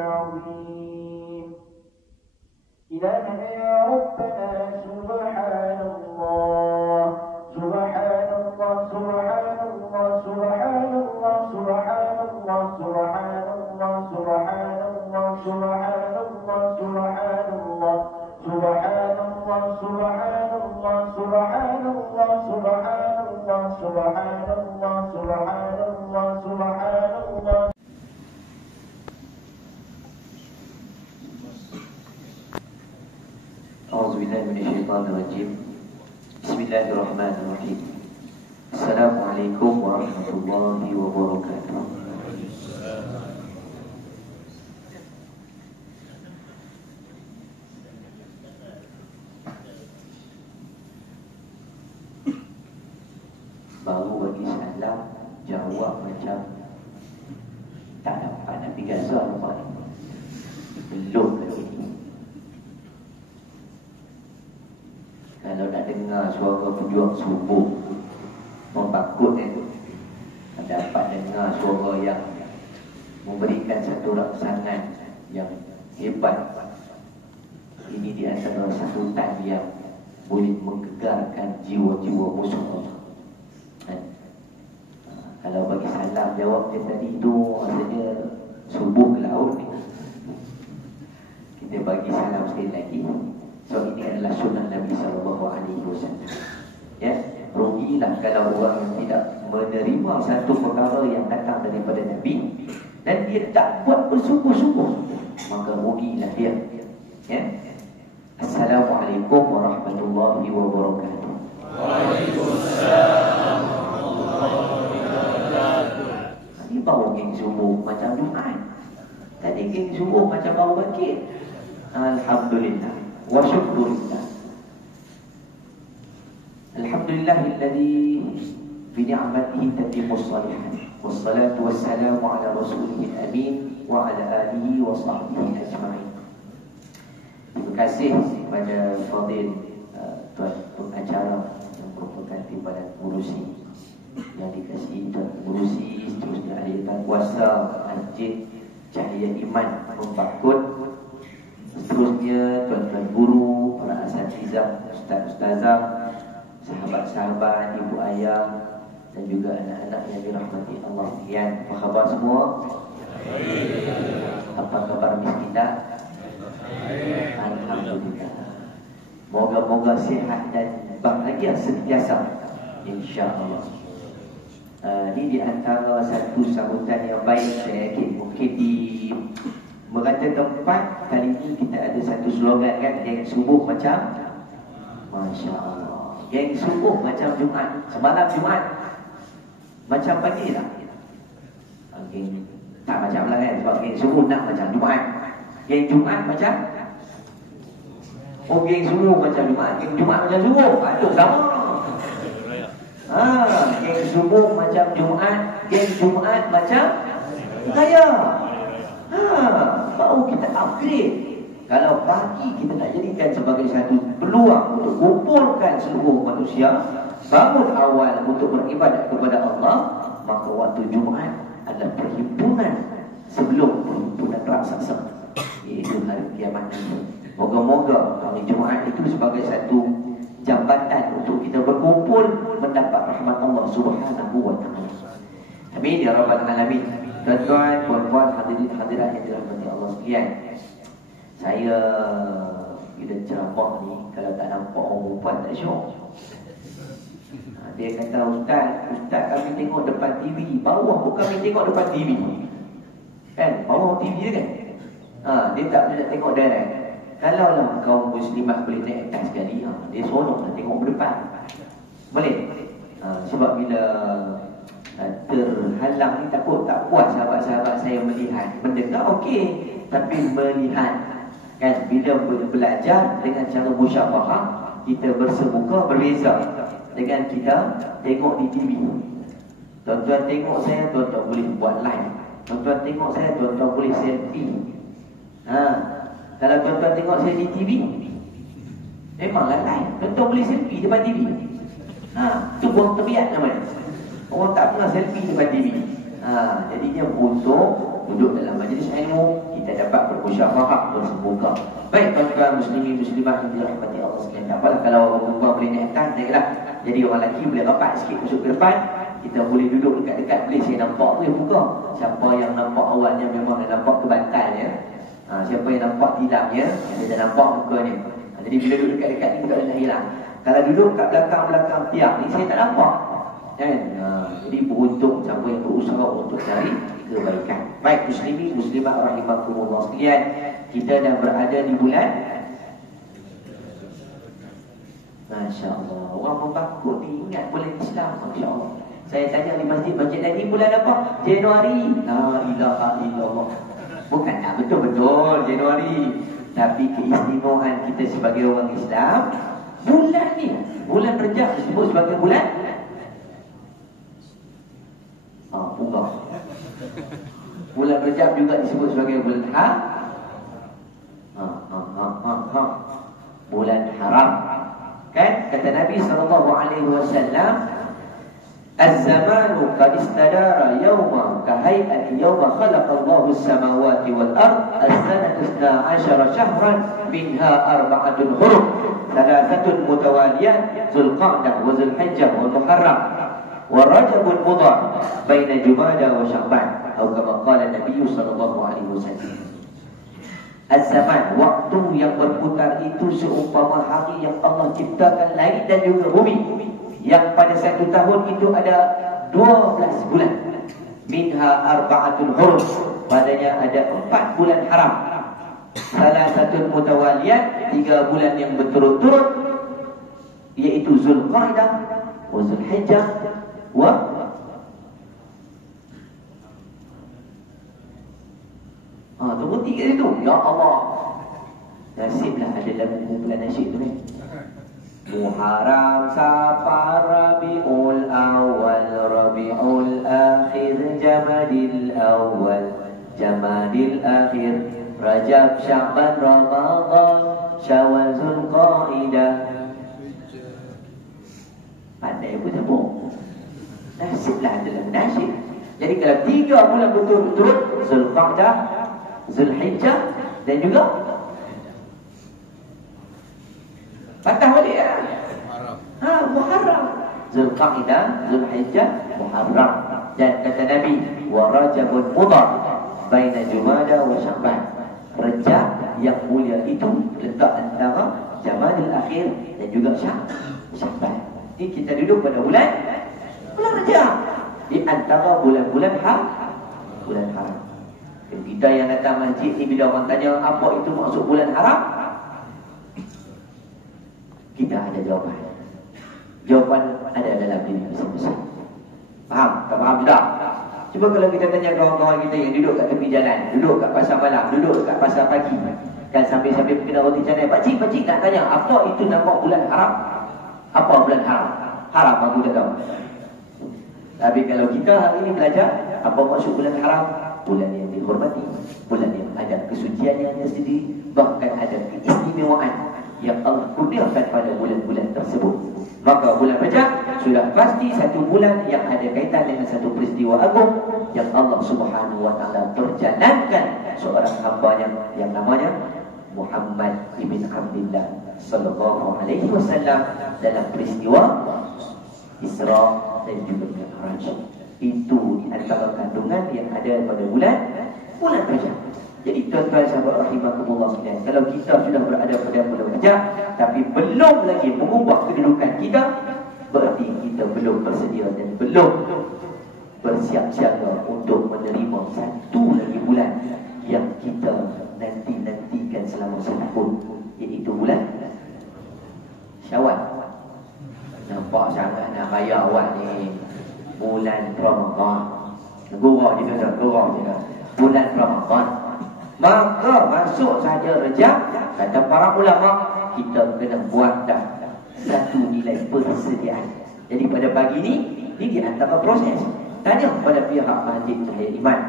العظيم إلهنا يا ربنا سبحان الله سبحان الله سبحان الله سبحان الله سبحان الله سبحان الله سبحان الله سبحان الله سبحان الله سبحان الله سبحان الله سبحان الله سبحان الله سبحان الله سبحان الله سبحان الله. أعوذ بالله من الشيطان الرجيم. بسم الله الرحمن الرحيم. السلام عليكم ورحمة الله وبركاته. Baru bagi salam, jawab macam tak dapat nak pergi Gaza lepas ni. Belum lagi. Kalau nak dengar suara pejuang subuh, takut itu dapat dengar suara yang memberikan satu rangsangan yang hebat. Ini di antara sambutan yang boleh menggegarkan jiwa-jiwa musuh Allah. Kalau bagi salam jawab dia tadi itu rasanya subuh ke laut. Kita bagi salam sekali lagi. So ini adalah sunnah Nabi SAW. Ya, rugilah kalau orang yang tidak menerima satu perkara yang datang daripada Nabi dan dia tak buat bersungguh-sungguh, maka rugilah dia. Ya. Assalamualaikum warahmatullahi wabarakatuh. Waalaikumsalam warahmatullahi wabarakatuh. Ini baru geng subuh macam Jumaat. Tadi geng subuh macam baru bangkit. Alhamdulillah wa syukurillah. Alhamdulillahilladzi bi ni'matihi tatimmus shalihat. Wassalatu wassalamu ala rasulihil amin wa ala alihi wa sahbihi ajma'in. Terima kasih kepada Fadil Tuan Pengacara yang merupakan timbalan pengurusi yang dikasihi Tuan Pengurusi, seterusnya ahli-ahli kuasa Masjid Cahaya Iman Membakut, seterusnya tuan-tuan guru, para asatizah, ustaz-ustazah, sahabat-sahabat, ibu ayah dan juga anak-anak yang dirahmati Allah sekalian. Apa khabar semua? Apa kabar miskinah? Alhamdulillah. Moga-moga sihat dan bahagia sentiasa, insya-Allah. Ini di antara satu sambutan yang baik saya yakin. Mungkin di Merata tempat kali ini kita ada satu slogan kan, geng subuh macam Masya Allah, geng subuh macam Jumaat. Semalam Jumaat macam pagi tak? Geng tak macam lah kan, sebab geng subuh nak macam Jumaat. Geng Jumaat macam geng subuh macam Jumaat. Geng Jumaat macam subuh, aduh sama. Geng subuh macam Jumaat, geng Jumaat macam Raya. Baru kita upgrade. Kalau pagi kita nak jadikan sebagai satu peluang untuk kumpulkan seluruh manusia, bangun awal untuk beribadat kepada Allah, maka waktu Jumaat adalah perhimpunan sebelum perhimpunan raksasa, iaitu hari kiamat nanti. Moga-moga hari Jumaat itu sebagai satu jambatan untuk kita berkumpul mendapat rahmat Allah Subhanahu wa taala. Amin ya rabbal alamin. Tuan-tuan, puan-puan, hadirin hadirat yang dirahmati Allah sekalian. Saya bila ceramah ni, kalau tak nampak orang perempuan tak syok. Dia kata, Ustaz kami tengok depan TV. Bawah pun kami tengok depan TV. Kan, bawah TV dia kan. Dia tak boleh nak tengok direct. Kalau lah kaum muslimah boleh naik atas sekali, dia seronok nak tengok ke depan. Boleh? Sebab bila terhalang ni takut tak puas sahabat-sahabat saya melihat. Mendengar okey, tapi melihat kan, bila belajar dengan cara musyafahah, kita bersemuka berbeza dengan kita tengok di TV. Tuan-tuan tengok saya, tuan-tuan boleh buat live. Tuan-tuan tengok saya, tuan-tuan boleh selfie. Kalau tuan-tuan tengok saya di TV, memanglah live. Tuan-tuan boleh selfie depan TV. Itu buang terbiat namanya. Orang tak pernah selfie depan TV. Jadinya untuk duduk dalam majlis ilmu, kita dapat musyafahah bersemoga. Baik tuan-tuan muslimin muslimat yang dirahmati Allah sekalian. Tak apalah kalau orang perempuan boleh naik atas, naiklah. Jadi orang lelaki boleh rapat sikit masuk ke depan. Kita boleh duduk dekat-dekat, boleh saya nampak boleh buka. Siapa yang nampak awalnya memang dah nampak kebantalnya. Siapa yang nampak tilapnya, dia dah nampak mukanya. Jadi bila duduk dekat-dekat ni tak boleh hilang. Kalau duduk kat belakang-belakang tiang ni saya tak nampak. Kan? Jadi beruntung siapa yang berusaha untuk cari kebaikan. Baik muslimin muslimat rahimakumullah sekalian, kita dah berada di bulan Masya-Allah. Orang membakut ni ingat bulan Islam, masya-Allah. Saya tanya di masjid lagi bulan apa? Januari. La ilaha illallah. Bukan tak betul-betul Januari, tapi keistimewaan kita sebagai orang Islam, bulan ni, bulan Rejab disebut sebagai bulan bunga. Bulan Rejab juga disebut sebagai bulan bulan haram. Kan kata Nabi SAW, Az-zamanu qad istadara yawma kahay'ati yawma khalaqallahu as-samawati wal ard as-sanatu 12 syahran minha arba'atun hurum thalathatun mutawaliyat Zulqa'dah wa Zulhijjah wa Muharram wa Rajabun Mudhar baina Jumada wa Sya'ban atau kama qala Nabi sallallahu alaihi wasallam. Az-zaman, waktu yang berputar itu seumpama hari yang Allah ciptakan langit dan juga bumi, yang pada satu tahun itu ada 12 bulan. Minha arba'atul hurum, padanya ada 4 bulan haram. Salah satu mutawaliyat, 3 bulan yang berturut-turut, iaitu Zulqa'dah wa Zulhijjah wa tunggu 3 itu. Ya Allah, nasiblah ada lagu kumpulan nasyid tu ni. Muharram, Safar, Rabiul Awal, Rabiul Akhir, Jamadil Awal, Jamadil Akhir, Rajab, Sya'ban, Ramadan, Syawal, Zulqa'dah. Pandai pun sambung. Nasiblah ada lagu nasyid. Jadi kalau 3 bulan betul-betul, Zulqa'dah, Zulhijjah dan juga patah balik ya. Muharram. Zulqa'dah, Zulhijjah, Muharram. Dan kata Nabi, wa Rajabun Mudhar baina Jumada wa Sya'ban. Rejab yang mulia itu letak antara Jamadil Akhir dan juga Sya'ban. Ini kita duduk pada bulan Rejab, di antara bulan-bulan bulan haram. Kita yang datang masjid ni, bila orang tanya apa itu maksud bulan haram, kita ada jawapan. Jawapan ada dalam diri masing-masing. Faham? Tak faham tak? Cuba kalau kita tanya kawan-kawan kita yang duduk kat tepi jalan, duduk kat pasar malam, duduk kat pasar pagi, kan sambil-sambil kena roti canai, pakcik nak tanya apa itu nama bulan haram? Apa bulan haram? Haram aku dah tahu. Tapi kalau kita hari ini belajar apa maksud bulan haram, bulan yang dihormati, bulan yang ada kesuciannya sendiri, bahkan ada keistimewaan yang Allah kurniakan pada bulan-bulan tersebut. Maka bulan Rajab sudah pasti satu bulan yang ada kaitan dengan satu peristiwa agung yang Allah Subhanahu wa taala perjalankan seorang hamba-Nya yang namanya Muhammad ibn Abdullah sallallahu alaihi wasallam dalam peristiwa Isra dan juga Mi'raj. Itu di antara kandungan yang ada pada bulan Rajab. Jadi tuan-tuan sahabat rahimakumullah sekalian, kalau kita sudah berada pada bulan Rajab tapi belum lagi mengubah kedudukan kita, berarti kita belum bersedia dan belum bersiap siaga untuk menerima satu lagi bulan yang kita nanti-nantikan selama setahun, iaitu bulan Syawal. Nampak sangat nak raya awal ni, bulan Ramadan. Gurau je dah, bulan Ramadan. Maka masuk saja Rejab, kata para ulama, kita kena buat dah satu nilai persediaan. Jadi pada pagi ni di antara proses, tanya kepada pihak masjid Cahaya Iman.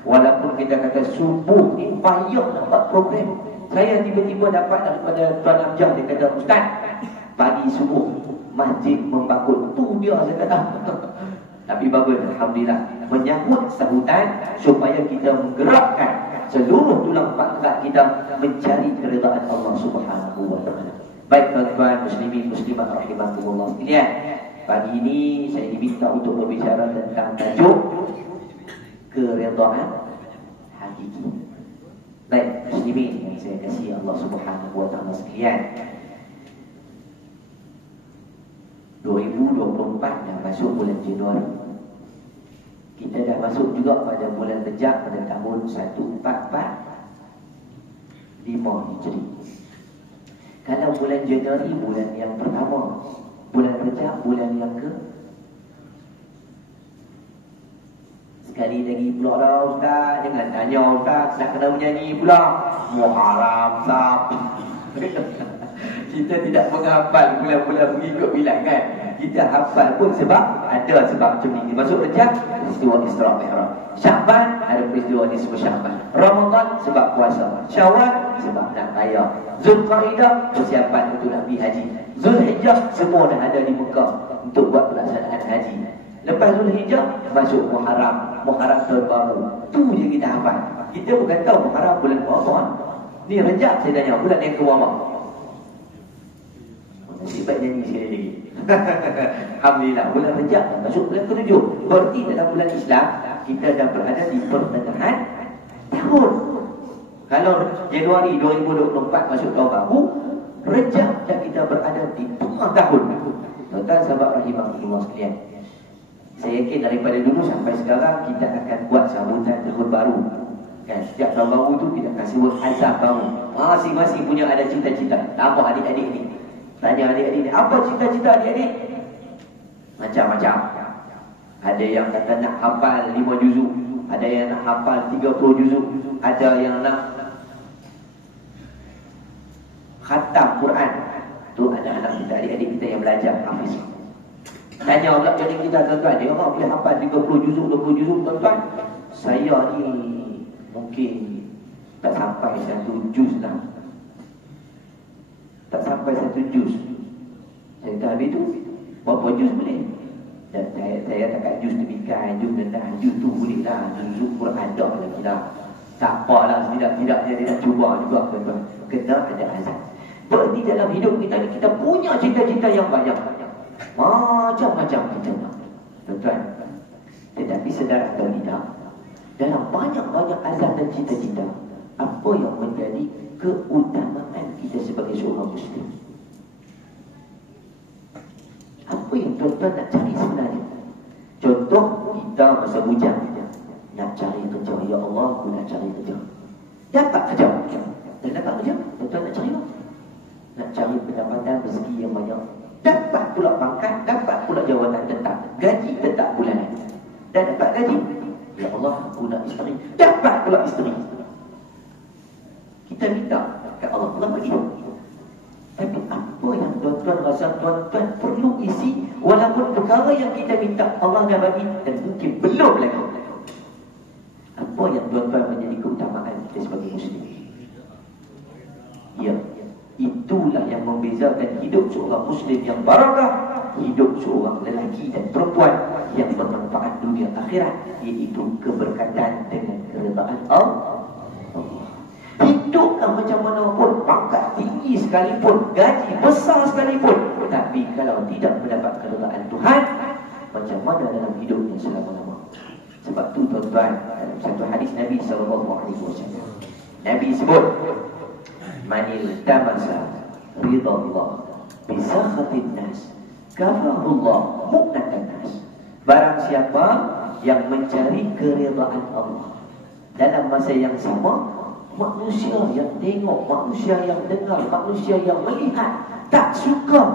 Walaupun kita kata subuh ni payah nak buat program, saya tiba-tiba dapat daripada Tuan Amjad, dia kata, Ustaz, pagi subuh masjid membakut. Tu dia saya kata. Tapi bagus, alhamdulillah, menyambut sambutan supaya kita menggerakkan seluruh tulang pangkat kita mencari keridaan Allah Subhanahu wa taala. Baik tuan-tuan muslimin muslimat rahimakumullah sekalian, pagi ini saya diminta untuk berbicara tentang tajuk keridaan hakiki. Baik muslimin yang saya kasihi Allah Subhanahu wa taala sekalian, 2024 dah masuk bulan Januari. Kita dah masuk juga pada bulan Rejab pada tahun 1445 Hijri. Kalau bulan Januari bulan yang pertama, bulan Rejab bulan yang ke. Sekali lagi pula dah Ustaz, jangan tanya Ustaz, nak kena menyanyi pula Muharram Sab. Kita tidak menghafal bulan-bulan mengikut bilangan. Kita hafal pun sebab ada sebab macam ni. Masuk Rejab, peristiwa Isra Mi'raj. Syaban, ada peristiwa nisfu Syaban. Ramadan sebab puasa. Syawal sebab nak raya. Zulqa'dah persiapan untuk nak pergi haji. Zulhijjah semua dah ada di Mekah untuk buat pelaksanaan haji. Lepas Zulhijjah masuk Muharram. Muharram tahun baru. Tu je kita hafal. Kita bukan tahu Muharram bulan Ramadan. Ni Rejab saya tanya bulan yang ke-berapa? Nasib baik nyanyi sekali lagi. Alhamdulillah, bulan Rejab dah masuk bulan ke-7. Berarti dalam bulan Islam kita dah berada di pertengahan tahun. Kalau Januari 2024 masuk tahun baru, Rejab dah kita berada di tengah tahun. Tuan-tuan sahabat rahimahullah sekalian, saya yakin daripada dulu sampai sekarang kita akan buat sambutan tahun baru. Kan, setiap tahun baru tu kita kasih azab baru. Masing-masing punya ada cita-cita. Apa adik-adik ni? Tanya adik-adik ni, apa cita-cita adik-adik? Macam-macam. Ada yang kata nak hafal 5 juzuk, ada yang nak hafal 30 juzuk, ada yang nak khatam Quran. Tu anak-anak kita, adik-adik kita yang belajar hafiz. Tanya pula jadi kita tuan-tuan, dia orang boleh hafal 30 juzuk, 20 juzuk tuan-tuan. Saya ni mungkin tak sampai 1 juz lah. Tak sampai 1 juz. Saya kata habis tu berapa juz boleh? Dan saya takkan juz demikian, juz rendah, juz tu boleh lah. Juz Quran dah lagi lah. Tak apalah, tidak-tidaknya dia nak cuba juga tuan-tuan. Kena ada azab. Berarti dalam hidup kita ni kita punya cita-cita yang banyak. Macam-macam kita nak tuan-tuan. Tetapi sedar atau tidak, dalam banyak-banyak azab dan cita-cita, apa yang menjadi keutamaan kita sebagai seorang Muslim? Apa yang tuan-tuan nak cari sebenarnya? Contoh, kita masa bujang nak cari kerja. Ya Allah, aku nak cari kerja. Dapat kerja. Dan dapat kerja, tuan-tuan nak cari apa? Nak cari pendapatan rezeki yang banyak. Dapat pula pangkat, dapat pula jawatan tetap, gaji tetap bulanan. Dan dapat gaji. Ya Allah, aku nak isteri. Dapat pula isteri. Kita minta kat Allah, Allah bagi. Tapi apa yang tuan-tuan rasa tuan-tuan perlu isi, walaupun perkara yang kita minta Allah dah bagi dan mungkin belum lagi. Apa yang tuan-tuan menjadi keutamaan kita sebagai Muslim? Ya, itulah yang membezakan hidup seorang Muslim yang barakah, hidup seorang lelaki dan perempuan yang bermanfaat dunia akhirat, iaitu keberkatan dengan keredaan Allah. Hiduplah macam mana pun, pangkat tinggi sekalipun, gaji besar sekalipun, tapi kalau tidak mendapat keredaan Tuhan, macam mana dalam hidupnya selama-lama? Sebab tu tuan-tuan, dalam satu hadis Nabi SAW, Nabi sebut, manil tamasa ridha Allah bisakhatin nas kafahullah mu'natan nas. Barang siapa yang mencari keridaan Allah, dalam masa yang sama manusia yang tengok, manusia yang dengar, manusia yang melihat tak suka,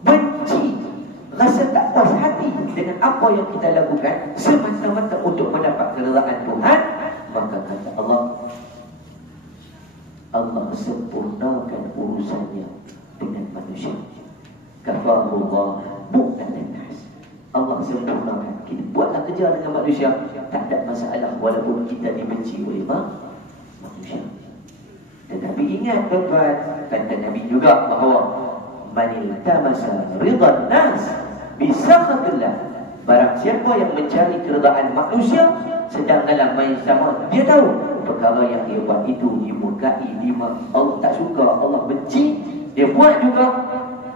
benci, rasa tak puas hati dengan apa yang kita lakukan semata-mata untuk mendapat keridaan Tuhan, maka kata Allah, Allah sempurnakan urusannya dengan manusia. Kafahullah mu'natan nas. Allah sempurnakan. Kita buatlah kerja dengan manusia, tak ada masalah walaupun kita dibenci oleh manusia. Tetapi ingat tuan-tuan, kata Nabi juga bahawa manil tamasa ridha nas bisakhatillah. Barang siapa yang mencari keredaan manusia, sedang dalam main sama, dia tahu perkara yang dia buat itu dimurkai, Allah tak suka, Allah benci, dia buat juga.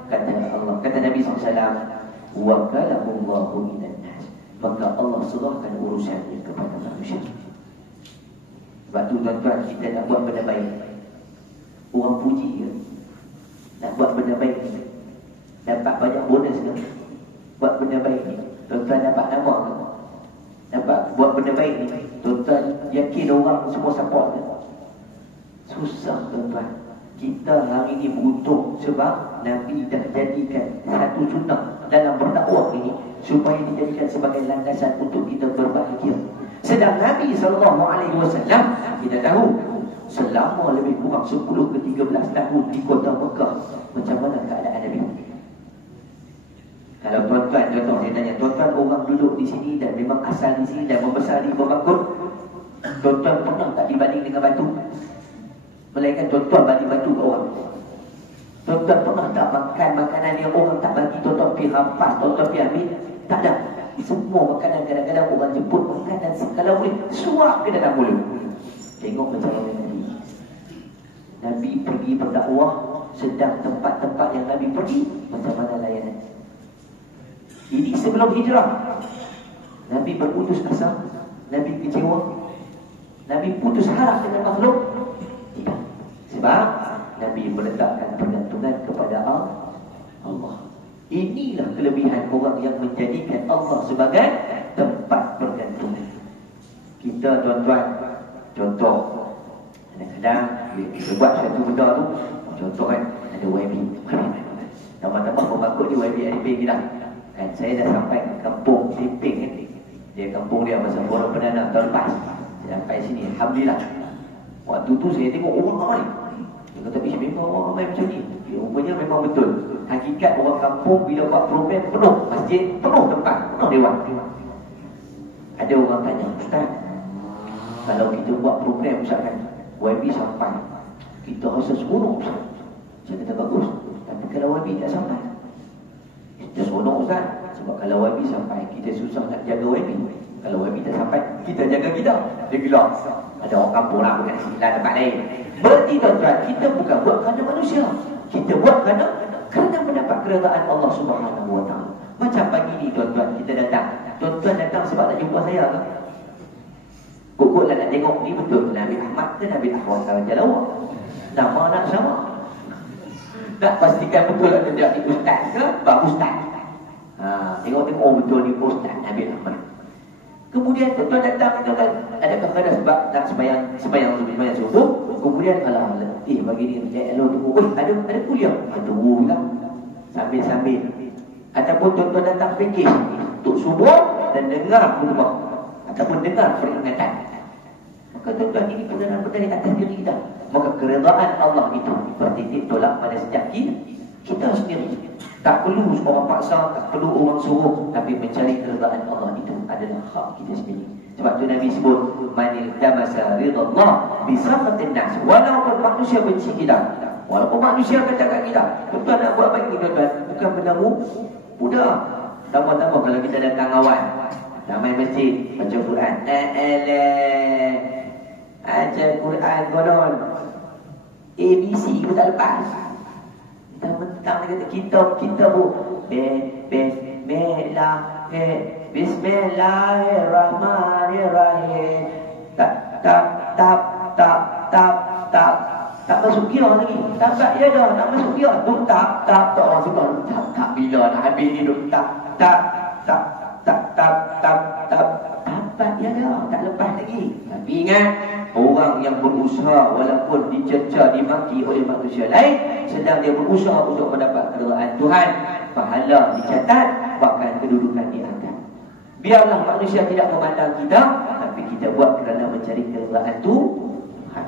Kata Allah, kata Nabi SAW, wakalahullahu minan nas, maka Allah serahkan urusannya kepada manusia. Sebab tu tuan-tuan, kita nak buat benda baik, orang puji ke? Nak buat benda baik ni dapat banyak bonus ke? Buat benda baik ni tuan-tuan dapat nama ke? Dapat buat benda baik ni tuan-tuan yakin orang semua support ke? Susah tuan-tuan. Kita hari ini beruntung sebab Nabi dah jadikan satu sunnah dalam berdakwah ini supaya dijadikan sebagai landasan untuk kita berbahagia. Sedang Nabi SAW, kita tahu selama lebih kurang 10 ke 13 tahun di kota Mekah, macam mana keadaan Nabi? Kalau tuan-tuan, contoh saya tanya, tuan-tuan orang duduk di sini dan memang asal di sini dan membesar di Bermakut, tuan-tuan pernah tak dibanding dengan batu? Melainkan tuan-tuan bagi batu ke orang. Tuan-tuan pernah tak makan makanan yang orang tak bagi, tuan-tuan pergi rampas, tuan-tuan pergi ambil? Tak ada. Semua makanan kadang-kadang orang jemput makan dan kalau boleh suap ke dalam mulut. Tengok macam mana Nabi. Nabi pergi berdakwah, sedang tempat-tempat yang Nabi pergi, macam mana layanan. Ini sebelum hijrah. Nabi berutus asa, Nabi kecewa, Nabi putus harap dengan makhluk. Tidak. Sebab Nabi meletakkan pergantungan kepada Allah. Inilah kelebihan orang yang menjadikan Allah sebagai tempat pergantungan. Kita tuan-tuan, contoh, kadang-kadang kita buat satu benda tu, contoh kan, ada YB. Teman-teman pemangkut ni YB ADP kita kan, saya dah sampai ke kampung Siping kan. Dia kampung dia masa Forum Perdana tahun lepas. Saya sampai sini, Alhamdulillah. Waktu tu saya tengok orang ramai. Dia kata, memang orang ramai macam ni. Rupanya memang betul. Hakikat orang kampung bila buat program penuh masjid, penuh tempat, penuh dewan. Ada orang tanya, Ustaz, kalau kita buat program misalkan YB sampai, kita rasa seronok Ustaz. Saya kata bagus. Tapi kalau YB tak sampai, kita seronok Ustaz. Sebab kalau YB sampai, kita susah nak jaga YB. Kalau YB tak sampai, kita jaga kita. Dia bilang, ada orang kampung lah, bukan sini lah, tempat lain. Berarti tuan-tuan, kita bukan buat kerana manusia, kita buat kerana mendapat keredaan Allah Subhanahu Wa Taala. Macam pagi ni tuan-tuan, kita datang. Tuan-tuan datang sebab nak jumpa saya ke? Kukuk lah nak tengok ni betul Nabi Ahmad ke Nabi Ahwad Jalawah. Nama nak sama. Nak pastikan betul ada dia ustaz ke? Pak ustaz. Tengok-tengok, oh betul ni ustaz Nabi Ahmad. Kemudian tuan-tuan datang, tuan-tuan ada kadang-kadang sebab nak sembahyang subuh. Kemudian kalau letih bagi ni, elok tunggu. Ada kuliah. Tunggu lah. Sambil-sambil. Ataupun tuan-tuan datang fikir untuk subuh dan dengar khutbah ataupun dengar peringatan. Maka tuan-tuan, ini benar-benar di atas diri kita. Maka keredaan Allah itu bertitik tolak pada sejak kita sendiri. Tak perlu orang paksa, tak perlu orang suruh, tapi mencari keredaan Allah itu adalah hak kita sendiri. Sebab tu Nabi sebut, manil damasa ridallah bisaqatin nas. Walaupun manusia benci kita, walaupun manusia kata kat kita, tuan-tuan nak buat baik ni tuan-tuan, bukan benda mudah. Tambah-tambah kalau kita datang awal, ramai masjid, baca Quran. Baca Quran konon ABC pun tak lepas. Kita mentang kata kita bu Bismillahirrahmanirrahim. Tak masuk kira lagi. Tak ya dah, tak masuk kira. Tu tak orang suka. Tak bila nak habis ni tu tak ya dah, tak lepas lagi. Tapi ingat, orang yang berusaha walaupun dicerca, dimaki oleh manusia lain, sedang dia berusaha untuk mendapat keredaan Tuhan, pahala dicatat, bahkan kedudukan diangkat. Biarlah manusia tidak memandang kita, tapi kita buat kerana mencari keredaan Tuhan.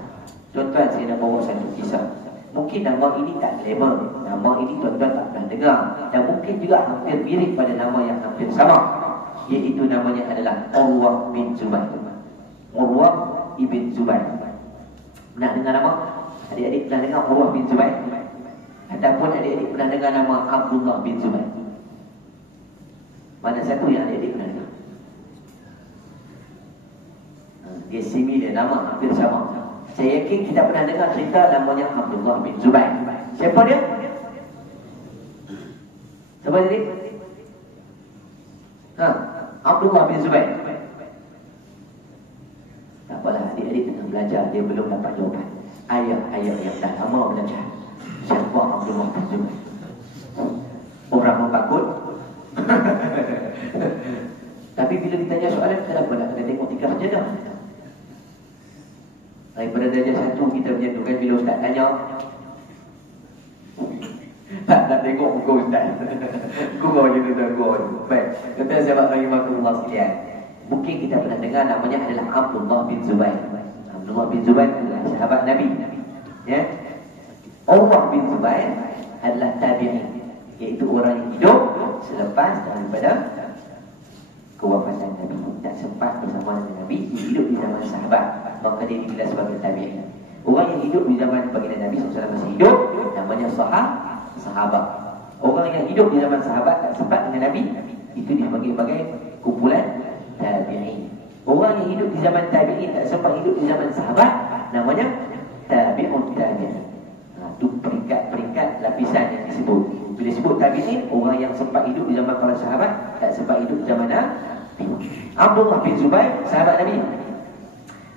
Tuan-tuan, saya nak bawa satu kisah. Mungkin nama ini tak glamour, nama ini tuan-tuan tak pernah dengar, dan mungkin juga hampir mirip pada nama yang hampir sama, iaitu namanya adalah Urwah bin Zubair. Urwah ibn Zubair. Pernah dengar nama? Adik-adik pernah dengar Urwah bin Zubair? Ataupun adik-adik pernah dengar nama Abdullah bin Zubair? Mana satu yang adik-adik pernah dengar? Dia similar, nama hampir sama. Saya yakin kita pernah dengar cerita namanya Abdullah bin Zubair. Siapa dia? Siapa dia? Abdullah bin Zubair. Tak apalah, adik-adik tengah belajar, dia belum dapat jawapan. Ayah yang dah lama belajar. Siapa Abdullah bin Zubair? Orang memtakut. Tapi bila ditanya soalan, kenapa nak kena tengok 3 sajadah? Daripada darjah 1 kita macam tu kan, bila ustaz tanya tak nak tengok muka ustaz. Gurau je tu tuan. Baik, kata sahabat rahimahullah sekalian, mungkin kita pernah dengar namanya adalah Abdullah bin Zubair. Abdullah bin Zubair adalah sahabat Nabi. Ya. Urwah bin Zubair adalah tabi'in, iaitu orang yang hidup selepas daripada kewafatan Nabi. Tak sempat bersama dengan Nabi, hidup di zaman sahabat, maka dia digelar sebagai tabi'in. Orang yang hidup di zaman baginda Nabi SAW masih hidup, namanya sahabat. Orang yang hidup di zaman sahabat tak sempat dengan Nabi, itu dipanggil sebagai kumpulan tabi'in. Orang yang hidup di zaman tabi'in tak sempat hidup di zaman sahabat, namanya tabi'un tabi'in. Itu peringkat-peringkat lapisan yang disebut. Bila disebut tabi'in, orang yang sempat hidup di zaman para sahabat, tak sempat hidup di zaman Nabi. Abdullah bin Zubair, sahabat Nabi.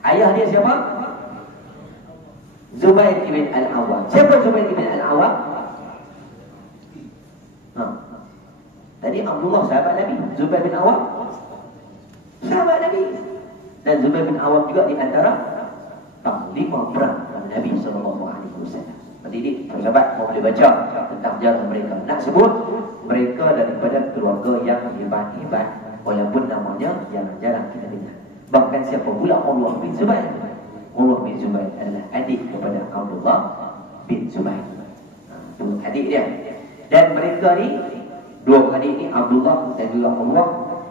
Ayah dia siapa? Zubair ibn Al-Awwam. Siapa Zubair ibn Al-Awwam? Tadi Abdullah sahabat Nabi, Zubair bin Awwam sahabat Nabi. Dan Zubair bin Awwam juga di antara panglima perang Nabi SAW. Pendidik, sahabat mau boleh baca tentang sejarah mereka. Nak sebut mereka daripada keluarga yang hebat-hebat, walaupun namanya jarang kita dengar. Bahkan siapa pula Urwah bin Zubair? Urwah bin Zubair adalah adik kepada Abdullah bin Zubair. Itu adik dia. Dan mereka ni, dua adik ni, Abdullah dan juga Urwah,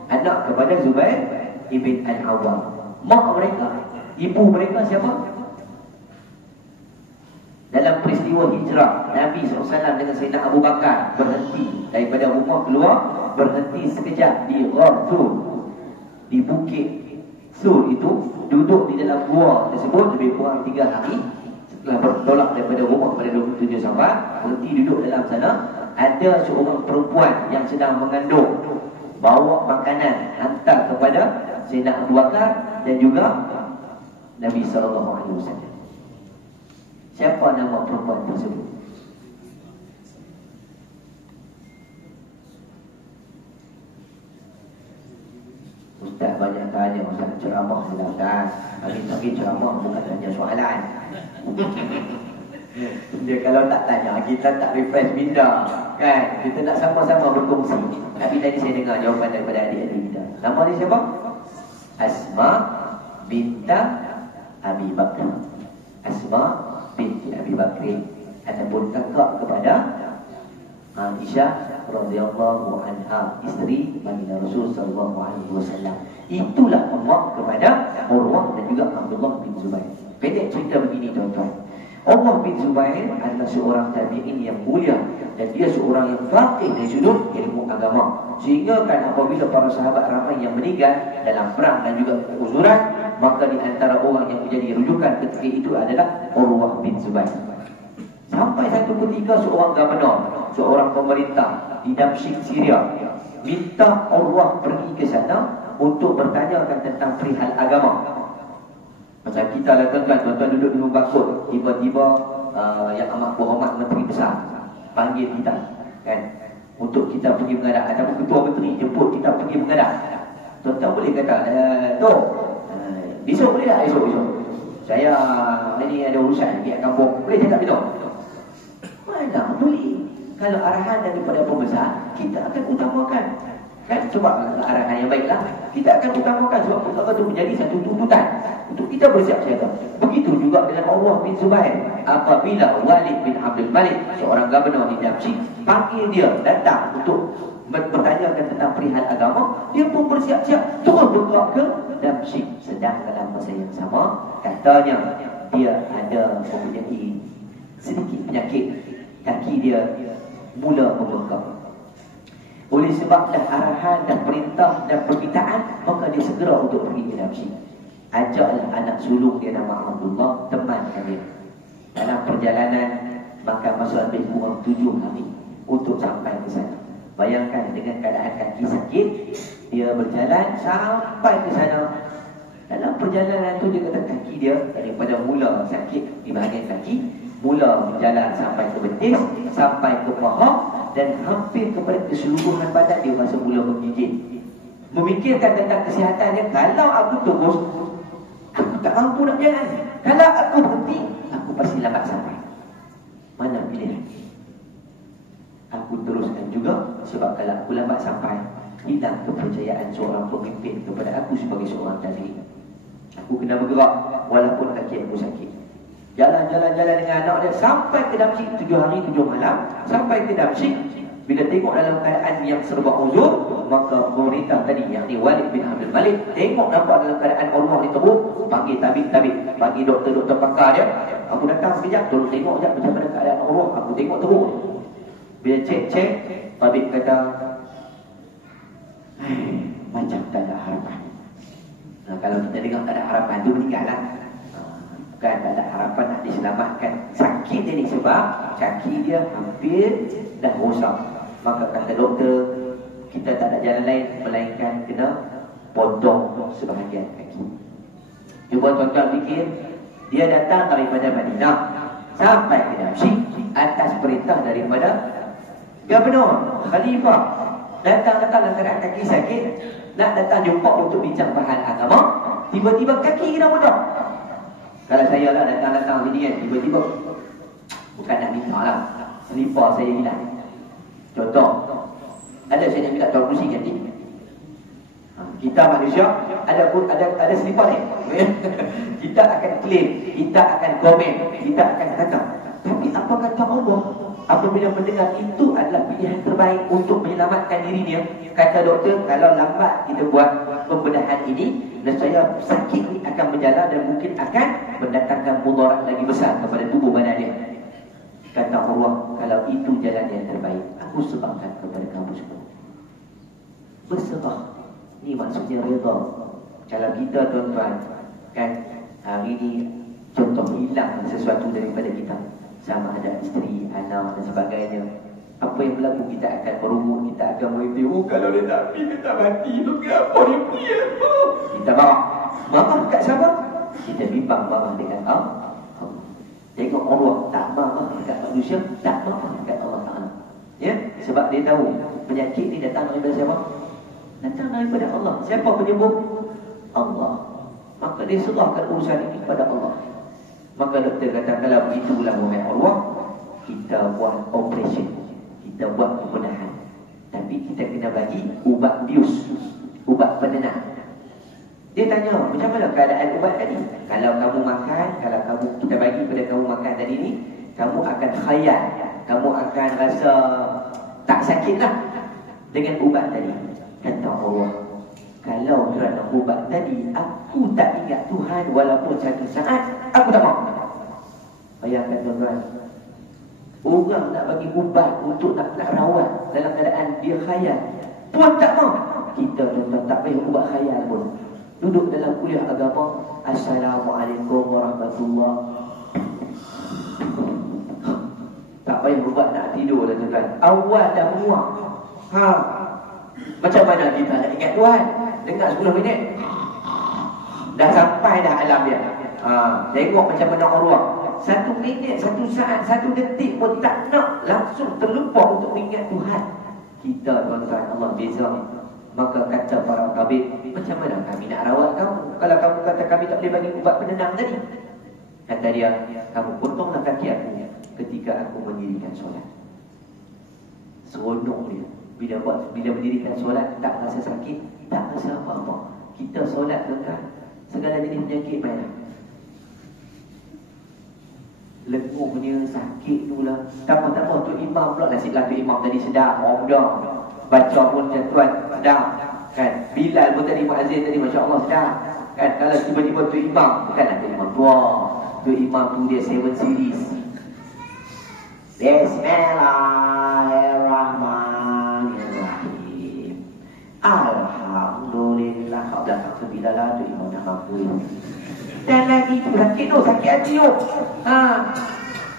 anak kepada Zubair ibn Al-Awwam. Mak mereka, ibu mereka siapa? Dalam peristiwa hijrah, Nabi SAW dengan Sayyidina Abu Bakar berhenti daripada rumah keluar, berhenti sekejap di Ghar Sur, di bukit Sur itu, duduk di dalam gua tersebut lebih kurang 3 hari. Setelah bertolak daripada rumah pada 27 sahabat, berhenti duduk dalam sana. Ada seorang perempuan yang sedang mengandung, bawa makanan hantar kepada Sayyidina Abu Bakar dan juga Nabi SAW. Siapa nama perempuan tersebut? Ustaz banyak tanya, Ustaz ceramah sudah Ustaz. Pagi-pagi ceramah bukan tanya soalan. Dia kalau tak tanya, kita tak refresh minda, kan? Kita nak sama-sama berkongsi. Tapi tadi saya dengar jawapan daripada adik-adik kita. Nama dia siapa? Asma bintang Abi Bakar. Asma binti Abi Bakri, ataupun kakak kepada Aisyah radhiyallahu anha, isteri baginda Rasul sallallahu alaihi wasallam. Itulah mak kepada Urwah dan juga Abdullah bin Zubair. Pendek cerita begini tuan-tuan. Urwah bin Zubair adalah seorang tabi'in yang mulia, dan dia seorang yang faqih dari sudut ilmu agama. Sehingga kan apabila para sahabat ramai yang meninggal dalam perang dan juga keguzuran, maka di antara orang yang menjadi rujukan ketika itu adalah Urwah bin Zubair. Sampai satu ketika seorang gubernur, seorang pemerintah di Damsyik, Syria, minta Urwah pergi ke sana untuk bertanyakan tentang perihal agama. Macam kita lakukan, tuan-tuan duduk di rumah bakut, tiba-tiba yang amat berhormat menteri besar panggil kita, kan, untuk kita pergi menghadap, ataupun ketua menteri jemput kita pergi menghadap. Tuan-tuan boleh kata, Tok, besok boleh tak? Esok saya ni ada urusan di kampung, boleh cakap besok? Mana boleh. Kalau arahan daripada pembesar, kita akan utamakan, kan? Coba arahan yang baiklah, kita akan utamakan, sebab perkara itu menjadi satu tuntutan untuk kita bersiap siaga. Begitu juga dengan Urwah bin Zubair. Apabila Walid bin Abdul Malik, seorang gubernur di Damsyik, panggil dia datang untuk bertanyakan tentang perihal agama, dia pun bersiap-siap terus bergerak ke Damsyik. Sedang dalam masa yang sama, katanya dia ada mempunyai sedikit penyakit, kaki dia mula membengkak. Oleh sebablah arahan dan perintah dan permintaan, maka dia segera untuk pergi ke Damsyik. ajaklah anak sulung dia nama Abdullah, temankan dia. Dalam perjalanan, maka masa lebih kurang 7 hari untuk sampai ke sana. Bayangkan dengan keadaan kaki sakit, dia berjalan sampai ke sana. Dalam perjalanan tu dia kata kaki dia daripada mula sakit di bahagian kaki, mula berjalan sampai ke betis, sampai ke paha, dan hampir kepada keseluruhan badan dia rasa mula menggigit. Memikirkan tentang kesihatan dia, kalau aku terus, aku tak mampu nak berjalan. Kalau aku berhenti, aku pasti lambat sampai. Mana pilihan? Aku teruskan juga, sebab kalau aku lambat sampai, hilang kepercayaan seorang pemimpin kepada aku sebagai seorang tabi'in. Aku kena bergerak walaupun kaki aku sakit. Jalan-jalan dengan anak dia sampai ke Damsyik 7 hari 7 malam. Sampai ke Damsyik, bila tengok dalam keadaan yang serba uzur, maka pemerintah tadi, yang ni Walid bin Abdul Malik, tengok nampak dalam keadaan Allah ni teruk, panggil tabib, panggil doktor pakar dia. Aku datang sekejap, tolong tengok sekejap macam mana keadaan Allah. Aku tengok teruk. Bila cek, tabib kata, macam tak ada harapan. Nah, kalau kita dengar tak ada harapan tu, meninggal lah. Bukan tak ada harapan nak diselamatkan. Sakit dia ni sebab kaki dia hampir dah rosak. Maka kata doktor, kita tak ada jalan lain melainkan kena potong sebahagian kaki. Cuba tuan-tuan fikir, dia datang daripada Madinah sampai ke Damsyik atas perintah daripada Gubernur, Khalifah. Datang dalam keadaan kaki sakit, nak datang jumpa untuk bincang bahan agama, tiba-tiba kaki kena potong. Kalau saya lah datang sini kan, tiba-tiba, bukan nak minta lah, selipar saya hilang. Contoh, ada saya nak minta tuan kursi ganti. Kita manusia ada selipar ni. Kita akan claim, kita akan komen, kita akan kata. Tapi apa kata Allah? Apabila mendengar itu adalah pilihan terbaik untuk menyelamatkan diri dia, kata doktor, kalau lambat kita buat pembedahan ini, nescaya sakit ini akan berjalan dan mungkin akan mendatangkan mudarat lagi besar kepada tubuh badan dia. Kata Allah, kalau itu jalan yang terbaik, aku sebabkan kepada kamu semua. Berserah. Ini maksudnya redha. Kalau kita tuan-tuan, kan, hari ini contoh hilang sesuatu daripada kita, sama ada isteri, anak dan sebagainya, apa yang berlaku, kita akan berumur, kita akan merintih, kalau dia tak pergi, dia tak mati, tu apa dia pergi, kita marah kat siapa? Kita bimbang marah dengan Allah. Tengok Allah tak marah dekat manusia, tak marah dekat Allah Ta'ala. Ya, sebab dia tahu penyakit ni datang daripada siapa? Datang daripada Allah. Siapa penyembuh? Allah. Maka dia serahkan urusan ini kepada Allah. Maka doktor kata, kalau begitulah wahai Allah, kita buat operation, kita buat pembedahan, tapi kita kena bagi ubat bius, ubat penenang. Dia tanya, macam mana keadaan ubat tadi? Kalau kamu makan, kita bagi pada kamu makan tadi ni, kamu akan khayal, kamu akan rasa tak sakit lah dengan ubat tadi. Kata Allah, kalau kerana ubat tadi aku tak ingat Tuhan walaupun satu saat, aku tak mahu. Bayangkan tuan-tuan, orang nak bagi ubat untuk nak rawat dalam keadaan dia khayal, Tuhan tak mahu. Kita tuan-tuan tak payah ubat khayal pun. Duduk dalam kuliah agama, Assalamualaikum warahmatullahi. Tak payah ubat nak tidur lah tuan-tuan. Awal dah muak. Macam mana kita nak ingat Tuhan? Dengar 10 minit dah sampai dah alam dia. Tengok macam mana orang 1 minit, 1 saat, 1 detik pun tak nak, langsung terlupa untuk ingat Tuhan. Kita tuan-tuan, Allah beza. Maka kata para tabib, macam mana kami nak rawat kamu kalau kamu kata kami tak boleh bagi ubat penenang tadi? Kata dia, kamu potonglah kaki aku ketika aku mendirikan solat. Seronok dia. Bila mendirikan solat, tak rasa sakit, tak rasa apa-apa. Kita solat tuan-tuan, segala jenis penyakit main. Lenguhnya sakit tu lah. Tambah-tambah tu imam pula, nasib lah tu imam tadi sedap, orang muda baca pun tuan sedap kan. Bilal pun tadi, muazzin tadi, Masya Allah sedap kan. Kalau tiba-tiba tu imam, bukanlah tu imam tua, tu imam tu dia 7 series. Bismillahirrahmanirrahim, Alhamdulillah. Kat belakang tu Bilal lah, tu imam dah mampu. hati tu sakit tu, sakit hati tu.